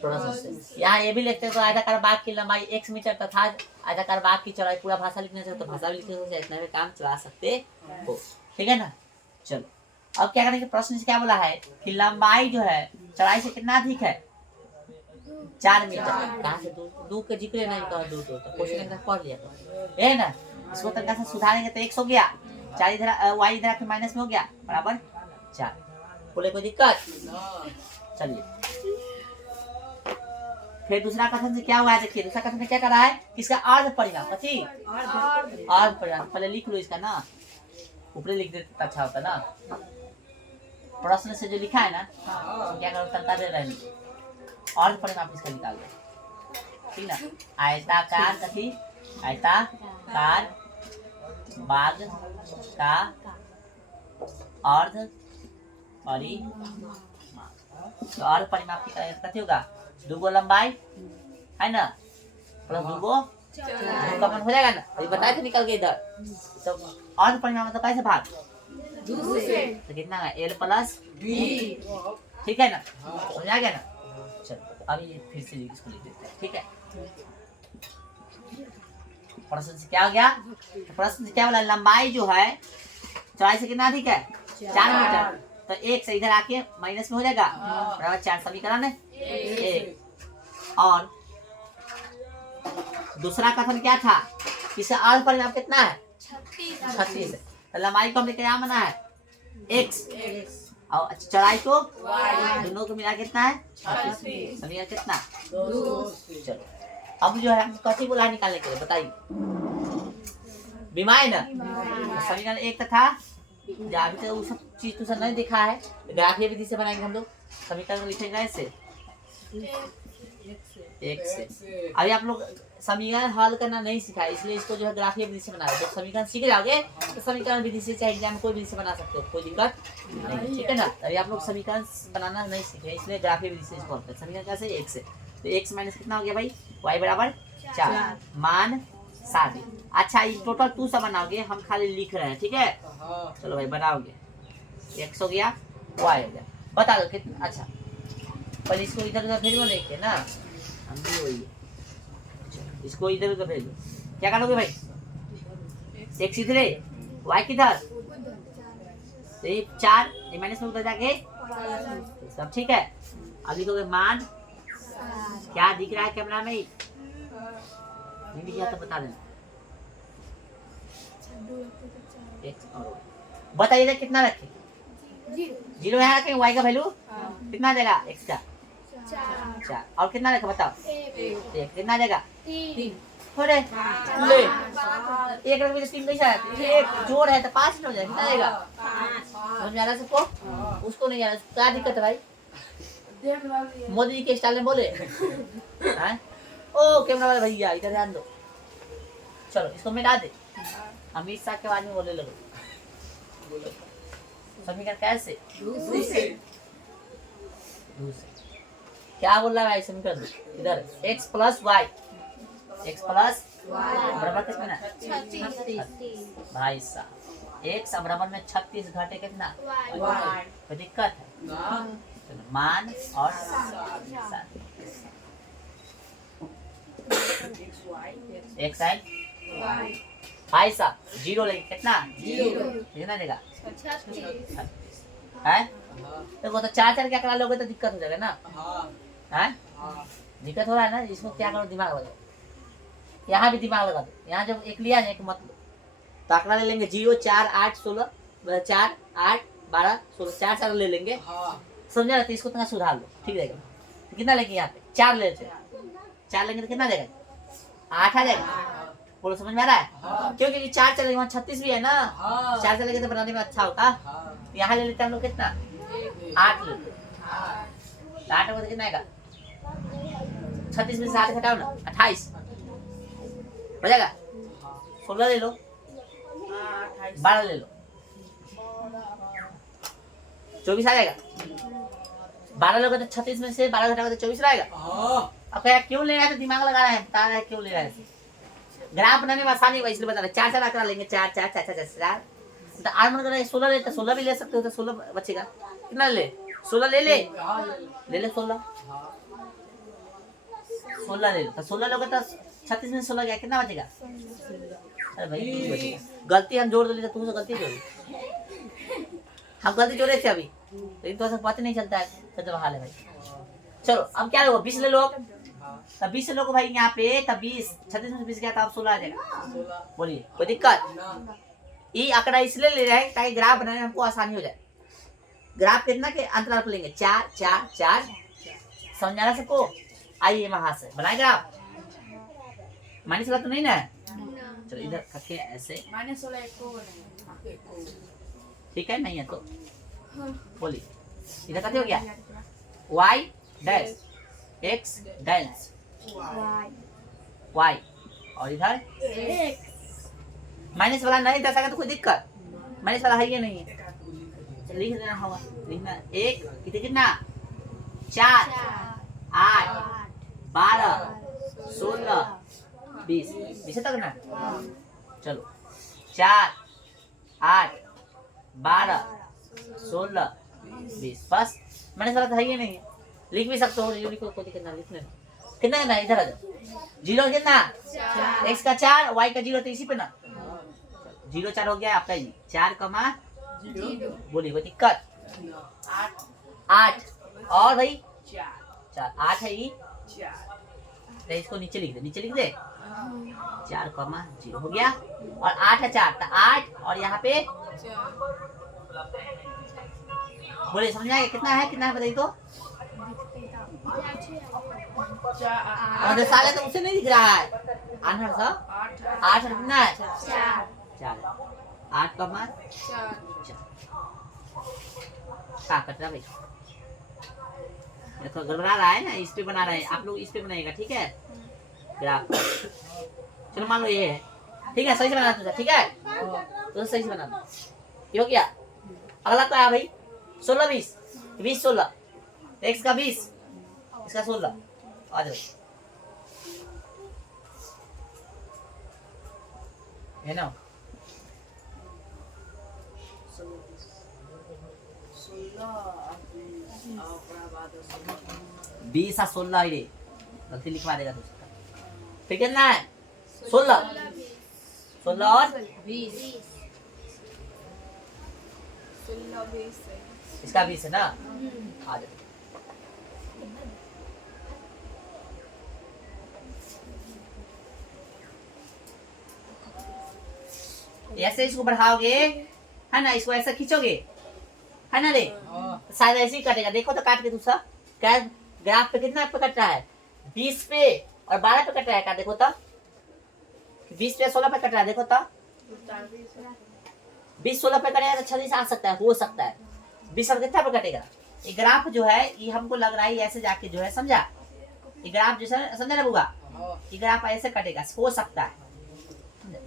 प्रश्न से। यहाँ ये भी लिखते हैं तो आयताकार बाग की लंबाई x मीटर तथा आयताकार बाग की चौड़ाई। पूरा भाषा लिखने से तो भाषा भी लिखने से इतना में काम चला सकते हो। ठीक है ना, चलो अब क्या करेंगे? प्रश्न से क्या बोला है कि लंबाई जो है चौड़ाई से कितना अधिक है? 4 मीटर। कहाँ से? 2 के जिक्र नहीं कहा, 2 तो क्वेश्चन पढ़ लिया तो है ना। इसको तरीका से सुधारेंगे तो x हो गया, 4 इधर y इधर आके माइनस में हो गया बराबर 4। बोले कोई दिक्कत? चलिए फिर दूसरा कथन से क्या हुआ है? देखिए दूसरा कथन में क्या कर रहा है? किसका? अर्ध परिमाप कथी? अर्ध परिमाप। पहले लिख लो इसका ना, ऊपर लिख देते तो अच्छा होता ना। प्रश्न से जो लिखा है ना, तो क्या करो? तंता दे रहे अर्ध परिमाप इसका निकाल दो। ठीक ना, आयताकार कथी? आयताकार बाग का अर्ध परिमाप। तो अर्ध परिमाप की कथी होगा? 2 गो लंबाई है ना प्लस 2 गो कॉमन हो जाएगा ना। अभी बताए थे निकल के इधर। तो अर्ध परिमाप मतलब कैसे भाग? 2 से। तो कितना है? l plus b। ठीक है ना, हो जाएगा ना। चलो अभी फिर से इसको लिख देते हैं। ठीक है, प्रश्न से क्या हो गया? तो प्रश्न से क्या बोला? लंबाई जो है चौड़ाई से कितना अधिक है? 4 मीटर। तो 1 से इधर आके माइनस में हो जाएगा बराबर 4। समीकरण है 1। और दूसरा कथन क्या था? इसका अर्ध परिमाप कितना है? 36 है। तो लंबाई को हमने क्या माना है? x और चौड़ाई को दोनों को मिला कितना है? 36। समीकरण कितना? 2। चलो अब जो है कथी बोला निकालने के लिए बताइए? बीमारी ना। समीकरण 1 तथा अभी तक वो सब चीज तो नहीं देखा है, ग्राफीय विधि से बनाएंगे हम लोग। समीकरण लिखेंगे ऐसे एक से। अभी आप लोग समीकरण हल करना नहीं सीखा, इसलिए इसको जो है ग्राफीय विधि से बना रहे। जब समीकरण सीख जाओगे तो समीकरण विधि से चाहे एग्जाम कोई विधि से बना सकते हो, कोई दिक्कत नहीं। ठीक है ना, अभी आप लोग समीकरण बनाना नहीं सीखे, इसलिए ग्राफीय विधि से इसको हल करते। समीकरण कैसे? 1 से। तो 1 से माइनस कितना हो गया भाई? y बराबर 4 मान 7। अच्छा ये टोटल 2 से बनाओगे, हम खाली लिख रहे हैं। ठीक है, चलो भाई बनाओगे। x हो गया, y हो गया। बता दो कितना। अच्छा पहले इसको इधर उधर भेजो लेके ना, हम भी वही इसको इधर उधर भेजो। क्या करोगे भाई? x इधर है, y किधर? तो ये 4 ये माइनस में उधर जाके सब। ठीक है, अब लिखोगे मान क्या दिख रहा है कैमरा में? नहीं दिख रहा तो बता देना। बताइए ना कितना रखे? 0 यहाँ रखें। y का वैल्यू कितना आ जाएगा? x का 4। और कितना रखे बताओ? 1 कितना आ जाएगा? 3 हो रहे ले 1 रख में 3 कैसा है? 1 जोड़ है तो 5 हो जाएगा। कितना आएगा? समझ में आ रहा है सबको? उसको नहीं आ रहा। क्या दिक्कत है भाई? मोदी जी के स्टाइल में बोले हैं? ओ कैमरा वाले भैया इधर ध्यान दो। चलो इसको मिटा दे। अमित शाह के बारे में बोले लगो। समीकरण कैसे? क्या बोल रहा है भाई समीकरण? इधर x प्लस वाई बराबर कितना ना? 36 भाई साहब। x बराबर में 36 घटे कितना? कोई दिक्कत है? मान और एक साइड भाई साहब 0 लेंगे कितना? 0 कितना देगा? 36 है। देखो तो 4 के आंकड़ा लोगे तो दिक्कत हो जाएगा ना? है दिक्कत हो रहा है ना? इसमें क्या करो? दिमाग लगाओ। यहाँ भी दिमाग लगा दो। यहाँ जब एक लिया एक मत लो तो आंकड़ा ले लेंगे 0 4 8 16 4 8 12 16 4 ले लेंगे। समझा? तो इसको थोड़ा सुधार लो ठीक रहेगा। तो कितना लेंगे? यहाँ पे 4 लेते हैं। 4 लेंगे तो कितना देगा? 8 आ जाएगा। बोलो समझ में आ रहा है? क्योंकि 4 चलेंगे वहाँ 36 भी है ना। 4 चलेंगे तो बनाने में अच्छा होता। यहाँ ले लेते हैं हम लोग कितना? 8 लेते हैं। 8 होगा तो कितना आएगा? 36 में से 8 घटाओ ना 28 हो जाएगा। 16 ले लो 12 ले लो 24 आ जाएगा। 12 लोगे तो 36 में से 12 घटाओगे तो 24 रहेगा। अब क्या क्यों ले रहा है? तो दिमाग लगा रहा है। बता रहा है क्यों ले रहा है। ग्राफ बनाने में आसानी है इसलिए बता रहा है। 4 आंकड़ा लेंगे 4 4 4 4 4 तो आर मन कर 16 ले तो 16 भी ले सकते हो तो 16 बचेगा। कितना ले? 16 ले 16 ले लो तो 16 लोगे तो 36 में 16 गया कितना बचेगा? अरे भाई बचेगा। गलती हम जोड़ दे तो तुमसे गलती जोड़ी। हम गलती जोड़े थे अभी लेकिन तो पता नहीं चलता है। तो जब हाल है भाई। चलो अब क्या लो? 20 ले लो। तब 20 लोग भाई यहाँ पे तब 20 36 में 20 गया तो आप 16 आ जाएगा। बोलिए कोई दिक्कत? ये आंकड़ा इसलिए ले रहे हैं ताकि ग्राफ बनाने में हमको आसानी हो जाए। ग्राफ कितना के अंतराल पर लेंगे? 4 4 4 समझ आ रहा सबको? आइए वहां से बनाए ग्राफ। माइनस वाला तो नहीं ना? चलो इधर रखे ऐसे ठीक है। नहीं है तो बोलिए इधर कैसे हो गया? y dash x dash y और इधर माइनस वाला नहीं दर्शाएगा तो कोई दिक्कत? माइनस वाला है ये नहीं है। लिख देना होगा। लिखना 1 कितना? 4 8 12 16 20 तक ना? चलो 4 8 12 16 20 बस। माइनस वाला तो है ये नहीं है। लिख भी सकते हो। लिखो कोई दिक्कत ना। लिखने कितना है ना? इधर आ जाओ। 0 कितना? x का 4 y का 0 तो इसी पे ना 0 4 हो गया आपका। 4 बोलिए कोई दिक्कत? 8 और भाई 4 8 है ये। तो इसको नीचे लिख दे 4 0 हो गया। और 8 है 4 तो 8 और यहाँ पे बोलिए समझ आएगा कितना है बताइए तो? और साले तो उसे नहीं दिख रहा है। 8 कितना है? 4 8 क्या कट रहा भाई? देखो गड़बड़ा रहा है ना। इस पे बना रहे हैं आप लोग। इस पे बनाएगा ठीक है ग्राफ। चलो मान लो ये है ठीक है। सही से बना दो ठीक है। तो सही से बना दो। ये हो गया। अगला क्या है भाई? 16 20 20 16 x का 20 इसका 16 आ जाओ है ना? 20 और 16 रे गलती लिखवा देगा दूसरा। फिर कितना है? 16 और 20 इसका 20 है ना? आ जाओ ऐसे इसको बढ़ाओगे है ना, इसको ऐसे खींचोगे है ना रे, शायद ऐसे ही कटेगा। देखो तो काट के दूसरा क्या ग्राफ पे कितना पे कट रहा है, 20 पे और 12 पे कट रहा है। क्या देखो तो 20 पे 16 पे कट रहा है। देखो तो 20-16 पे कटेगा तो 36 आ सकता है, हो सकता है। 20 और कितना पे कटेगा। ये ग्राफ जो है ये हमको लग रहा है ऐसे जाके जो है, समझा, ये ग्राफ जो है समझा ना बुआ, ये ग्राफ ऐसे कटेगा, हो सकता है।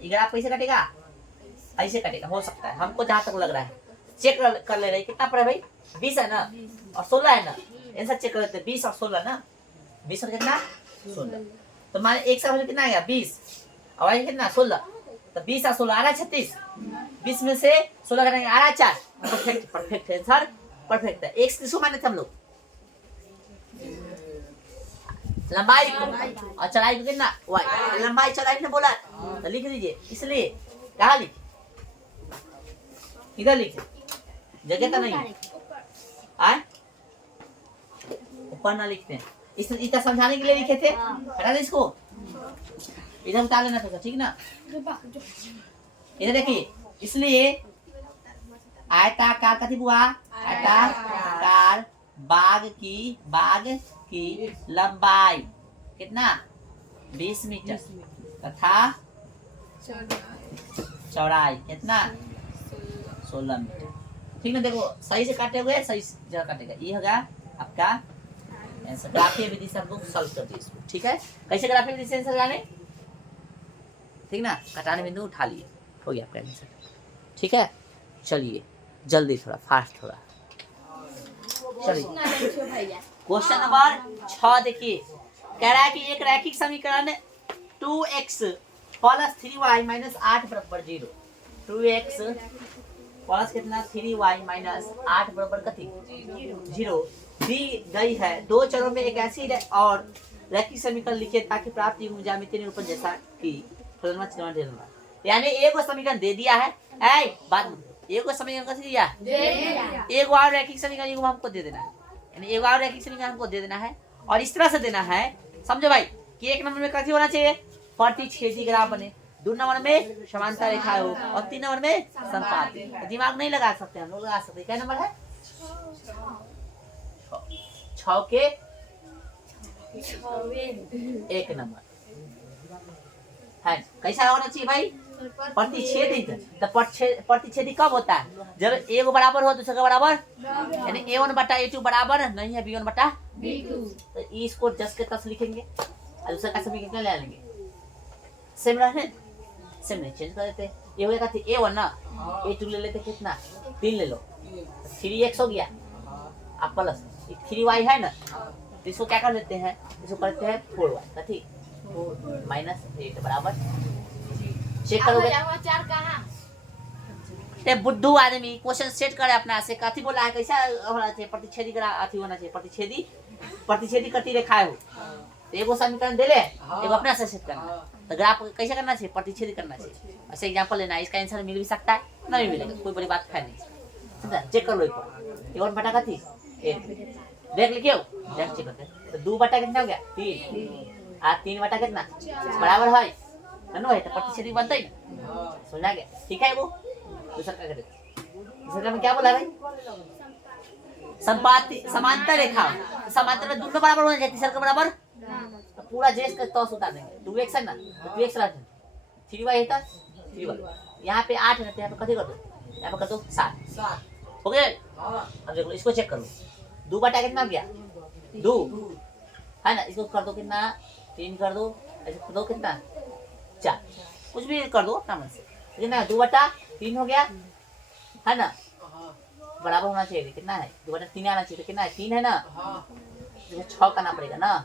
ये ग्राफ कैसे कटेगा, ऐसे कटेगा, हो सकता है, हमको जहां तक लग रहा है। चेक कर ले रहे कितना पर है भाई, 20 है ना और 16 है ना, ऐसा चेक कर लेते हैं। 20 और 16 ना, 20 और कितना 16, तो हमारे एक साल कितना आ गया 20 और ये कितना 16, तो 20 और 16 आ रहा है 36। 20 में से 16 कटेंगे आ रहा है 4। परफेक्ट परफेक्ट है सर, परफेक्ट है। एक से माने थे हम लोग लंबाई को और चौड़ाई को कितना वाई, लंबाई चौड़ाई ने बोला तो लिख लीजिए। इसलिए कहाँ लिखे, इधर लिखे, जगह तो नहीं आए, ऊपर ना लिखते हैं। इतना समझाने के लिए लिखे थे, हटा दे इसको, इधर उतार लेना था, ठीक ना। इधर देखिए, इसलिए आयताकार कथी बुआ, आयताकार बाग की लंबाई कितना 20 मीटर तथा चौड़ाई कितना 16 मीटर, ठीक ना। देखो सही से काटे हुए, सही जगह काटेगा, ये होगा आपका आंसर। ग्राफीय विधि से हम लोग सॉल्व कर दिए इसको, ठीक है। कैसे ग्राफीय विधि से आंसर लगाने, ठीक ना, कटाने बिंदु उठा लिए, हो गया आपका आंसर, ठीक है। चलिए जल्दी, थोड़ा फास्ट, थोड़ा चलिए। क्वेश्चन नंबर 6 देखिए, कह रहा है कि एक रैखिक समीकरण 2x प्लस 3y माइनस 8 बराबर 0, 2x प्लस कितना 3y माइनस 8 बराबर कथी 0 दी गई है। दो चरों में एक ऐसी और रैखिक समीकरण लिखे ताकि प्राप्त युग्म ज्यामितीय निरूपण जैसा कि यानी एक समीकरण दे दिया है, बात एक समीकरण कैसे दिया, एक और रैखिक समीकरण हमको दे देना है, यानी एक और रैखिक समीकरण हमको दे देना है। और इस तरह से देना है, समझो भाई, कि एक नंबर में कैसे होना चाहिए, प्रतिच्छेदी ग्राफ बने, 2 नंबर में समांतर रेखा हो और 3 नंबर में संपाती। दिमाग नहीं लगा सकते हम लोग, लगा सकते। क्या नंबर है 6 के 1 नंबर है। कैसा होना चाहिए भाई, प्रतिच्छेदी। तो प्रतिच्छेदी कब होता है, जब एक बराबर हो दूसरे का बराबर, यानी a1 बटा a2 बराबर नहीं है b1 बटा b2, तो इसको जस के तस लिखेंगे और दूसरा का समीकरण ले लेंगे। सेम रहने, सेम नहीं, चेंज कर देते। ये हो गया a1 ना, a2 ले लेते कितना 3 ले लो, 3x हो गया, आप प्लस 3y है ना, तो इसको क्या कर लेते हैं, इसको करते हैं 4y का, ठीक, 4 माइनस 8 बराबर, चेक करोगे ये बुद्धू आदमी क्वेश्चन सेट करे अपना से, कथी बोला है, कैसा होना चाहिए, प्रतिच्छेदी अथी होना चाहिए, प्रतिच्छेदी कटी रेखाएं हो, तो एगो समीकरण दे ले, एगो अपना से सेट करना। तो ग्राफ कैसे करना चाहिए, प्रतिच्छेदी करना चाहिए। ऐसे एग्जांपल लेना है, इसका आंसर मिल भी सकता है, नहीं मिलेगा, कोई बड़ी बात है नहीं, समझा। चेक कर लो एक बार, ये और बटा कथी 8 देख लिखियो, देख चेक करते। तो 2 बटा कितना हो गया 3 और 3 बटा कितना बराबर है ना, है तो प्रतिच्छेदी बनता ही ना, समझा गया, ठीक है। वो दूसरा क्या करेगा, दूसरा में क्या बोला भाई, संपाती समांतर रेखा, समांतर में दोनों बराबर होने चाहिए, तीसरा का बराबर, तो पूरा जेस का तौस उतार देंगे। 2x है ना, तो 2x रख, 3y है तो 3y, यहाँ पे 8 है तो यहाँ पे कथी कर दो, यहाँ पे कर दो 7, हो गया। अब देखो इसको चेक करो, 2 बटा कितना हो गया 2 है ना, इसको कर दो कितना 3 कर दो, ऐसे कर दो कितना 4, कुछ भी कर दो अपना मन से, कितना 2 बटा 3 हो गया है ना, बराबर होना चाहिए, कितना है 2 बटा 3 आना चाहिए, कितना है 3 है ना, 6 करना पड़ेगा ना,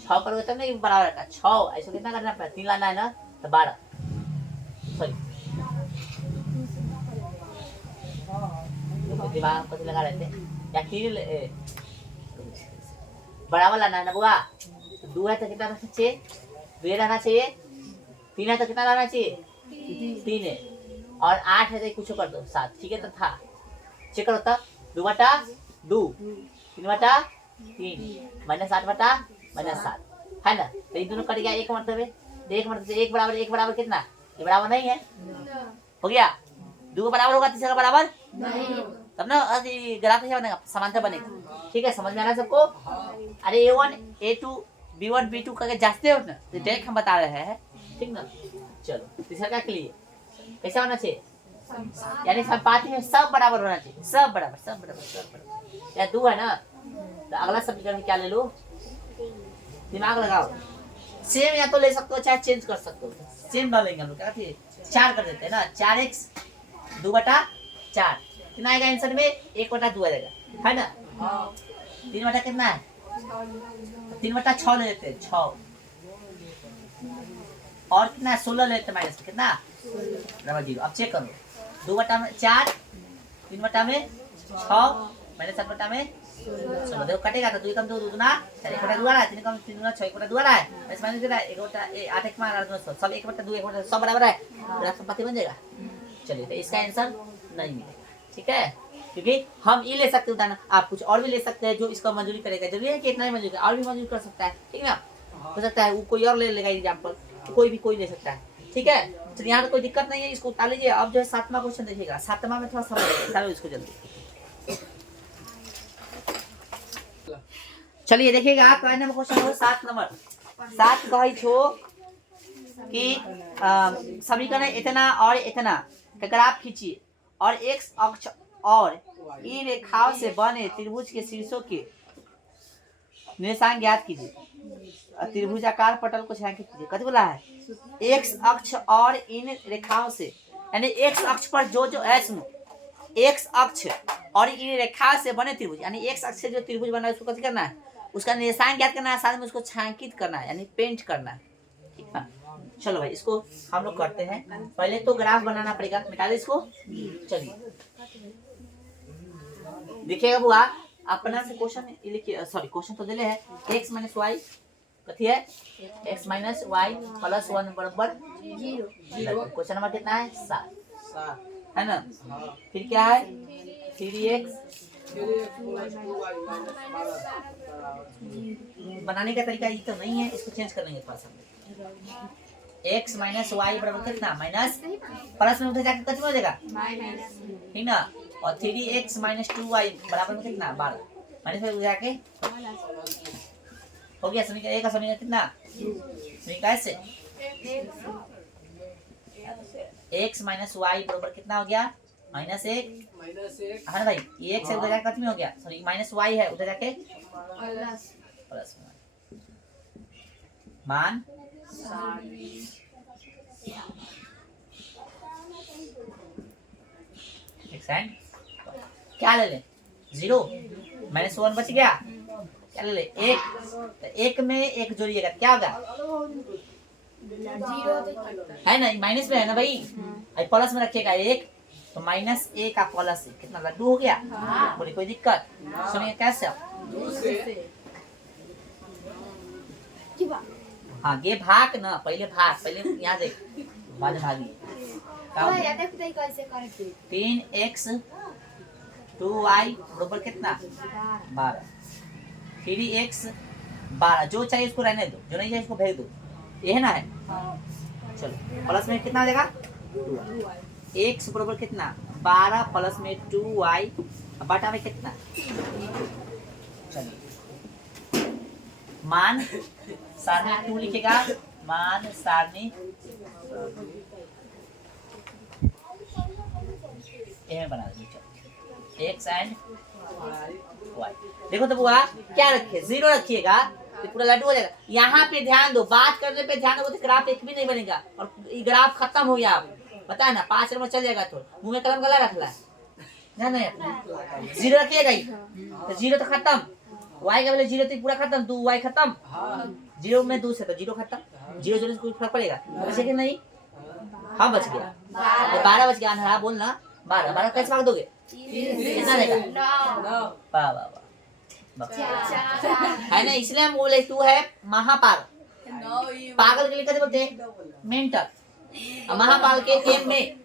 6 करोगे तब नहीं बराबर रहेगा, 6 ऐसा कितना करना पड़ेगा 3 लाना है ना, तो 12 सॉरी दिमाग को लगा रहे थे या 3 बराबर लाना है ना बुआ, तो 2 है तो कितना रहना चाहिए 2 रहना चाहिए, 3 है तो कितना रहना चाहिए 3 है, और 8 है तो कुछ कर दो 7, ठीक है। तो था चेक करो तब 2 बटा 2 3 बटा 3 माइनस 8 बटा माइनस 7 है ना, तो इन दोनों कट गया, एक मतलब है, एक मतलब 1 बराबर 1 बराबर कितना, ये बराबर नहीं है, हो गया, 2 का बराबर होगा, तीसरा का बराबर नहीं। तब ना ग्राफ कैसे बनेगा, समांतर बनेगा। ठीक है, समझ में आ रहा है सबको? अरे A1 A2 B1 B2 करके जांचते हो ना, तो डायरेक्ट हम बता रहे हैं, ठीक ना। चलो तीसरा क्या के लिए कैसा होना चाहिए, यानी समानुपाती में सब बराबर होना चाहिए, सब बराबर सब बराबर सब बराबर। या 2 है ना, तो अगला समीकरण क्या ले लो, दिमाग लगाओ, सेम या तो ले सकते हो चाहे चेंज कर सकते हो। सेम ना लेंगे हम लोग, क्या कहते हैं 4 कर देते हैं ना, 4x 2/4 कितना आएगा आंसर में, 1/2 आ जाएगा, है ना। 3 बटा कितना है, 3/6 ले लेते हैं, 6 और कितना 16 ले लेते हैं, माइनस कितना बराबर 0। अब चेक करो, 2/4 3/6 माइनस 7/16, देखो कटेगा तो 2 कम 2 2 गुना 4 1/2 आ रहा है, 3 कम 3 गुना 6 1/2 आ रहा है, माइनस माइनस कितना 1/8 1 मार 2 सब 1/2 1/2 सब बराबर है, ग्राफ समानुपाती बन जाएगा। चलिए तो इसका आंसर नहीं मिलेगा, ठीक है, क्योंकि हम ये ले सकते हैं, आप कुछ और भी ले सकते हैं जो इसका मंजूरी करेगा, जरूरी है कि इतना ही मंजूरी, और भी मंजूरी कर सकता है, ठीक ना, हो सकता है वो कोई और ले लेगा एग्जाम्पल, कोई भी कोई ले सकता है, ठीक है। तो यहाँ तो कोई दिक्कत नहीं है, इसको उतार लीजिए। अब जो है 7वां क्वेश्चन देखिएगा, 7वां में थोड़ा समझ चलो इसको जल्दी। चलिए देखिएगा, क्वेश्चन हो 7 नंबर 7 कही छो कि समीकरण इतना और इतना का ग्राफ खींचिए और x अक्ष और ई रेखाओं से बने त्रिभुज के शीर्षों के निर्देशांक ज्ञात कीजिए। त्रिभुजाकार पटल को छायांकित कीजिए। कथी बोला है, x अक्ष और इन रेखाओं से, यानी x अक्ष पर जो सुनो, x अक्ष और इन रेखाओं से बने त्रिभुज, यानी x अक्ष से जो त्रिभुज बना है उसको कथी करना है, उसका निर्देशांक ज्ञात करना है, साथ में उसको छायांकित करना है, यानी पेंट करना है, ठीक है। चलो भाई इसको हम लोग करते हैं, पहले तो ग्राफ बनाना पड़ेगा, मिटा दे इसको। चलिए देखिएगा बुआ, अपना से क्वेश्चन लिखिए, सॉरी क्वेश्चन तो दिले है, x माइनस वाई कथी है, x माइनस वाई प्लस 1 बराबर 0। क्वेश्चन नंबर कितना है, 7 है ना। फिर क्या है, 3x बनाने का तरीका ये तो नहीं है, इसको चेंज कर लेंगे थोड़ा सा। x माइनस वाई बराबर कितना, माइनस प्लस में उधर जाकर कितना हो जाएगा, ठीक ना, और 3x माइनस 2y बराबर में कितना 12, माइनस में जाके हो गया समीकरण ए का समीकरण कितना, समीकरण से x माइनस वाई बराबर कितना हो गया, -1 है ना भाई, ये x से उधर जाके कितना हो गया, सॉरी माइनस y है उधर जाके प्लस मान एक्सैंड क्या ले ले 0 -1 बच गया, क्या ले ले 1, तो 1 में 1 जोड़िएगा क्या होगा, है ना, माइनस में है ना भाई, प्लस में रखिएगा 1, तो -1 का प्लस कितना लड्डू हो गया, बोले कोई दिक्कत, सुनिए कैसे, हाँ ये भाग ना, पहले भाग, पहले यहाँ देख बाद भागी, 3x 2y बराबर कितना 12, 3x 12, जो चाहिए उसको रहने दो, जो नहीं चाहिए उसको भेज दो, ये है ना है। चलो प्लस में कितना आ जाएगा 2y, x बराबर कितना 12 प्लस में 2y बटा में कितना, चलिए मान सारणी 2 लिखेगा, मान सारणी ए में बना दीजिए, x एंड y। देखो तो बुआ क्या रखे, 0 रखिएगा तो पूरा लड्डू हो जाएगा। यहाँ पे ध्यान दो, बात करने पे ध्यान दो तो ग्राफ एक भी नहीं बनेगा और ये ग्राफ खत्म हो गया, पता है ना, 5 नंबर चल जाएगा, तो मुंह में कलम गला रख ला, ध्यान नहीं 0 रखिएगा ही, तो 0 तो खत्म, y का वैल्यू 0 तो पूरा खत्म, 2y खत्म, 0 में 2 से तो 0 खत्म, 0 0 से कुछ फर्क पड़ेगा, बचे कि नहीं, हाँ बच गया, 12 बच गया, हाँ बोलना 12 12 कैसे भाग दोगे, कितना रहेगा, वाह वाह है ना, इसलिए हम बोले तू है महापागल, पागल के लिए कैसे बोलते हैं मेंटल, महापागल के एम में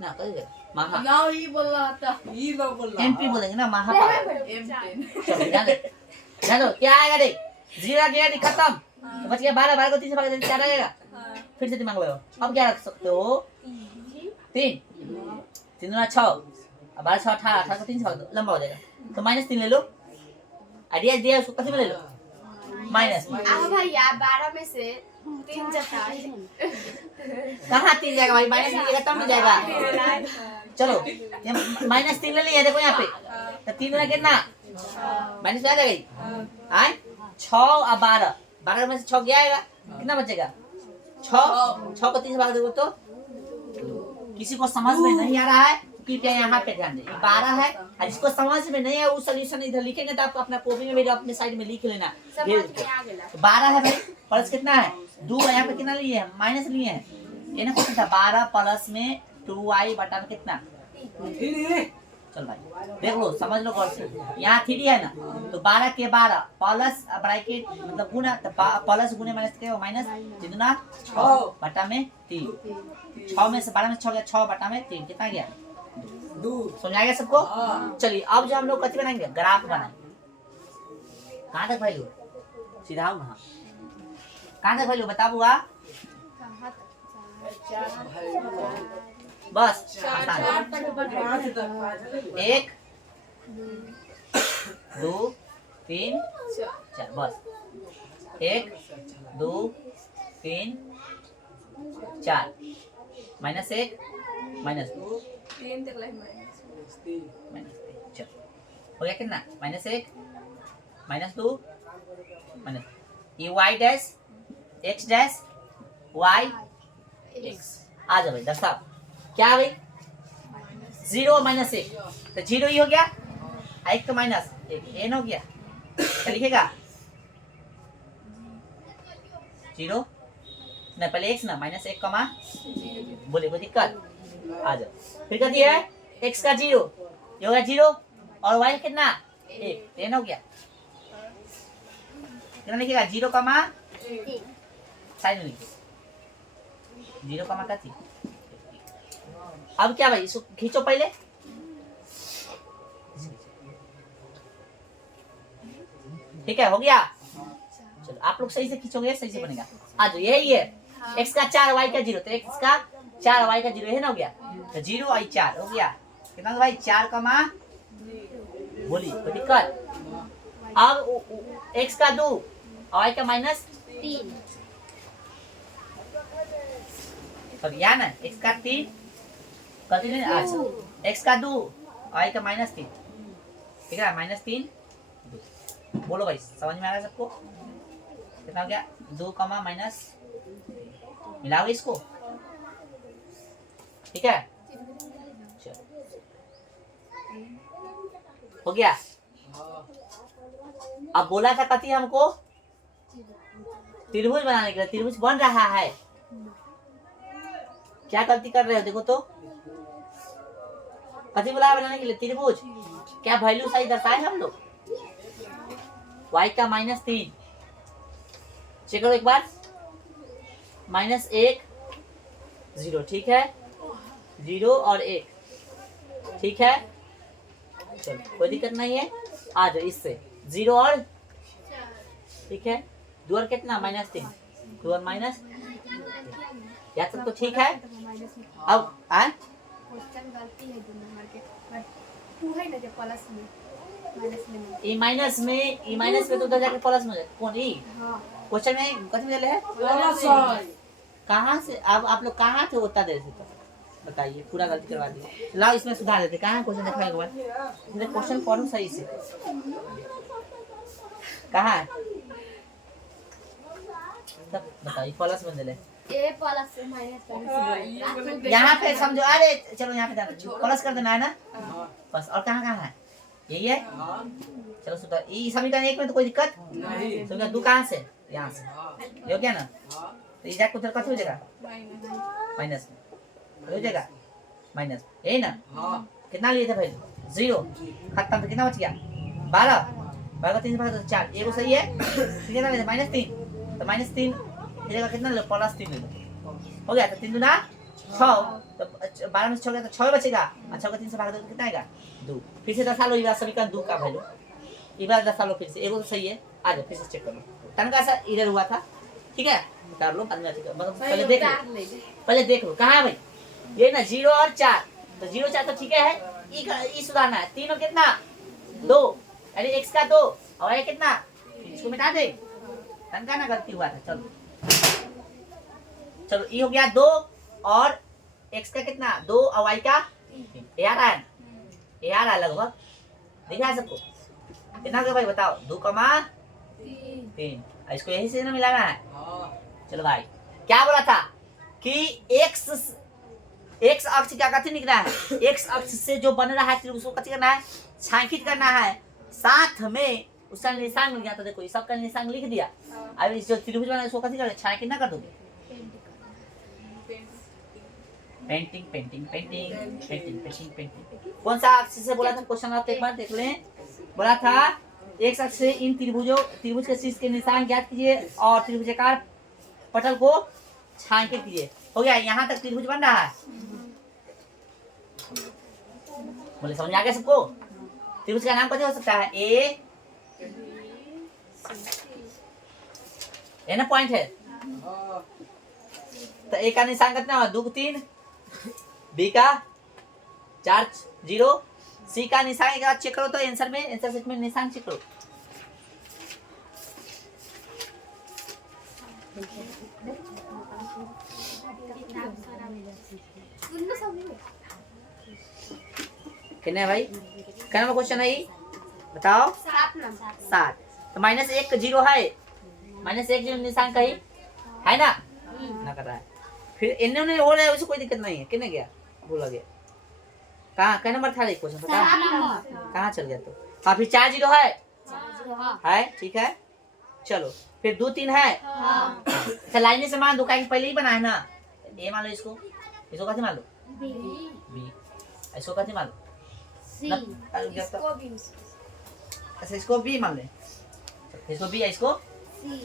ना कहेंगे महा, ना ही बोल रहा था, ही ना बोल रहा, एमपी बोलेंगे ना महापागल, M10 चलो क्या आएगा देख, 0 गया नहीं खत्म, तो बच गया 12, 12 को 3 से भाग देंगे 4 आएगा, फिर से दिमाग लगाओ, अब क्या रख सकते हो 3, तीन दूना 6 और 12 6 18 18 को 3 से भाग दो लंबा हो जाएगा तो -3 ले लो आइडिया दिया उसको कैसे में ले लो माइनस भैया 12 में से 3 जाता है कहाँ 3 जाएगा भाई -3 जाएगा तब नहीं जाएगा चलो ये -3 ले लिया देखो यहाँ पे तो 3 में कितना माइनस में आ जाएगा आए 6 और 12 12 में से 6 गया आएगा कितना बचेगा 6 को 3 से भाग दो तो किसी को समझ में नहीं आ रहा है कृपया यहाँ पे ध्यान दें 12 है और जिसको समझ में नहीं है वो सोल्यूशन इधर लिखेंगे तो आप अपना कॉपी में अपने साइड में लिख लेना 12 है भाई प्लस कितना है 2 यहाँ पे कितना लिए माइनस लिए हैं ये ना क्वेश्चन था 12 प्लस में 2y बटा में कितना चल भाई देख लो समझ लो गौर से यहाँ 3 है ना तो 12 के 12 प्लस ब्रैकेट मतलब गुना तो प्लस गुने माइनस के माइनस कितना 6 बटा में 3 6 में से 12 में 6 गया 6 बटा में 3 कितना गया 2 समझ आ गया सबको चलिए अब जो हम लोग कथी बनाएंगे ग्राफ बनाएंगे कहाँ तक भाई लोग सीधा आओ वहाँ कहाँ तक भाई लोग बता बुआ बस 1 2 3 4 बस 1 2 3 4 -1 -2 3 तक लाइन चलो हो गया कितना -1 -2 ये y dash x dash y x आ जाओ भाई दर्शाओ क्या है भाई 0 -1 तो 0 ही हो गया एक तो -1 n हो गया क्या लिखेगा 0 नहीं पहले x ना -1 कमा बोले कोई दिक्कत आ जाओ फिर कहती है x का 0 ये हो गया 0 और y कितना 1 n हो गया कितना लिखेगा 0 कमा साइड में लिखिए 0 कमा का 3 अब क्या भाई इसको खींचो पहले ठीक है हो गया चलो आप लोग सही से खींचोगे सही से बनेगा आज यही है x का 4 y का 0 तो x का 4 y का 0 है ना हो गया तो 0 और 4 हो गया कितना भाई 4 कमा बोली कोई दिक्कत अब x का 2 और y का -3 तो या ना x का 3 कथी नहीं अच्छा x का 2 y का -3 ठीक है -3 बोलो भाई समझ में आ रहा है सबको कितना हो गया 2 कमा माइनस मिलाओ इसको ठीक है चलो हो गया अब बोला था कथी हमको त्रिभुज बनाने के लिए त्रिभुज बन रहा है क्या गलती कर रहे हो देखो तो कथी बोला बनाने के लिए त्रिभुज क्या वैल्यू सही दर्शाए हम लोग y का -3 चेक करो एक बार -1 0 ठीक है 0 और 1 ठीक है चलो कोई दिक्कत नहीं है आ जाओ इससे 0 और ठीक है 2 और कितना -3 2 और माइनस या तक तो ठीक है अब आए ई माइनस में तो उधर जाके प्लस में कौन ई क्वेश्चन में कथी में है कहाँ से अब आप लोग कहाँ थे उतना देर से तो बताइए पूरा गलती करवा दिए लाओ इसमें सुधार देते कहाँ क्वेश्चन देखा एक बार क्वेश्चन पढ़ो सही से कहाँ है तब बताइए प्लस में दे ले यहाँ पे समझो अरे चलो यहाँ पे प्लस कर देना है ना बस और कहाँ है यही है चलो सुधा ये समीकरण 1 में तो कोई दिक्कत नहीं समीकरण 2 कहाँ से यहाँ से ये हो गया ना तो ये जाके उधर कथी हो जाएगा माइनस हो जाएगा माइनस यही ना कितना लिए थे भाई 0 खत्म तो कितना बच गया 12 12 3 से 4 ये वो सही है कितना लेते -3 तो -3 जगह कितना ले +3 ले लो हो गया तो 3 दूना 6 तो 12 में 6 गया तो 6 बचेगा और 6 को 3 से भाग दो तो कितना आएगा 2 फिर से दर्शा लो ये समीकरण 2 का वैल्यू एक बार दर्शा लो फिर से एगो तो सही है आ जाओ फिर से चेक कर लो तनका सा इधर हुआ था ठीक है उतार लो बाद में मतलब पहले देख लो कहाँ है भाई ये ना 0 और 4 तो 0 4 तो ठीक है। ई सुधारना है। 3 और कितना 2 यानी x का 2 और y कितना, इसको मिटा दे। तनका ना गलती हुआ था। चलो चलो ई हो गया 2 और x का कितना 2 और y का ये आ रहा है, ये आ रहा है लगभग, दिखा है सबको कितना हो गया भाई बताओ। 2,3 इसको यही से ना मिलाना है। चलो भाई क्या बोला था कि x अक्ष क्या कथी निकला है, x अक्ष से जो बन रहा है त्रिभुज उसको कथी करना है, छायांकित करना है। साथ में उसका निशान मिल गया। तो देखो इस सबका निशान लिख दिया। अब इस जो त्रिभुज बना है उसको कथी कर छायांकित ना कर दोगे। Painting painting painting painting painting painting. कौन सा अक्ष से बोला था क्वेश्चन, आप एक बार देख लें। बोला था एक अक्ष से इन त्रिभुज के शीर्ष के निशान ज्ञात कीजिए और त्रिभुजाकार पटल को छायांकित कीजिए। हो गया, यहाँ तक त्रिभुज बन रहा है। बोले समझ आ गया सबको। त्रिभुज का नाम कैसे हो सकता है, ए ना पॉइंट है। तो ए का निशान कितना हुआ 2 3, बी का 4 0, सी का निशान एक बार चेक करो तो आंसर शीट में निशान चेक करो। कितने भाई, क्या नंबर क्वेश्चन है ये बताओ। 7। तो -1 0 है, -1 0 निशान कहीं है ना, ना कर रहा है। फिर इन्होंने हो रहा है उससे कोई दिक्कत नहीं है। कितने गया बोला गया, कहाँ क्या नंबर था क्वेश्चन पता, कहाँ चल गया। तो हाँ फिर 4 0 है ठीक है। चलो फिर 2 3 है। अच्छा लाइन से मान दो, पहले ही बना है ना। ए मान लो, इसको कैसे मान लो, बी इसको कैसे मान लो, अच्छा इसको बी मान ले, इसको बी है, इसको सी।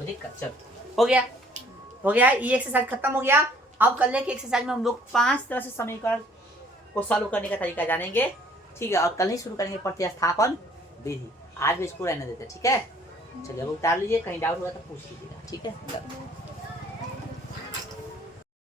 दिक्कत चलो हो गया ये एक्सरसाइज खत्म हो गया। अब कल के एक्सरसाइज में हम लोग 5 तरह से समीकरण को सॉल्व करने का तरीका जानेंगे, ठीक है। और कल ही शुरू करेंगे प्रतिस्थापन विधि। आज भी इसको रहने देते, ठीक है। चलिए अब उतार लीजिए, कहीं डाउट हुआ तो पूछ लीजिएगा, ठीक है।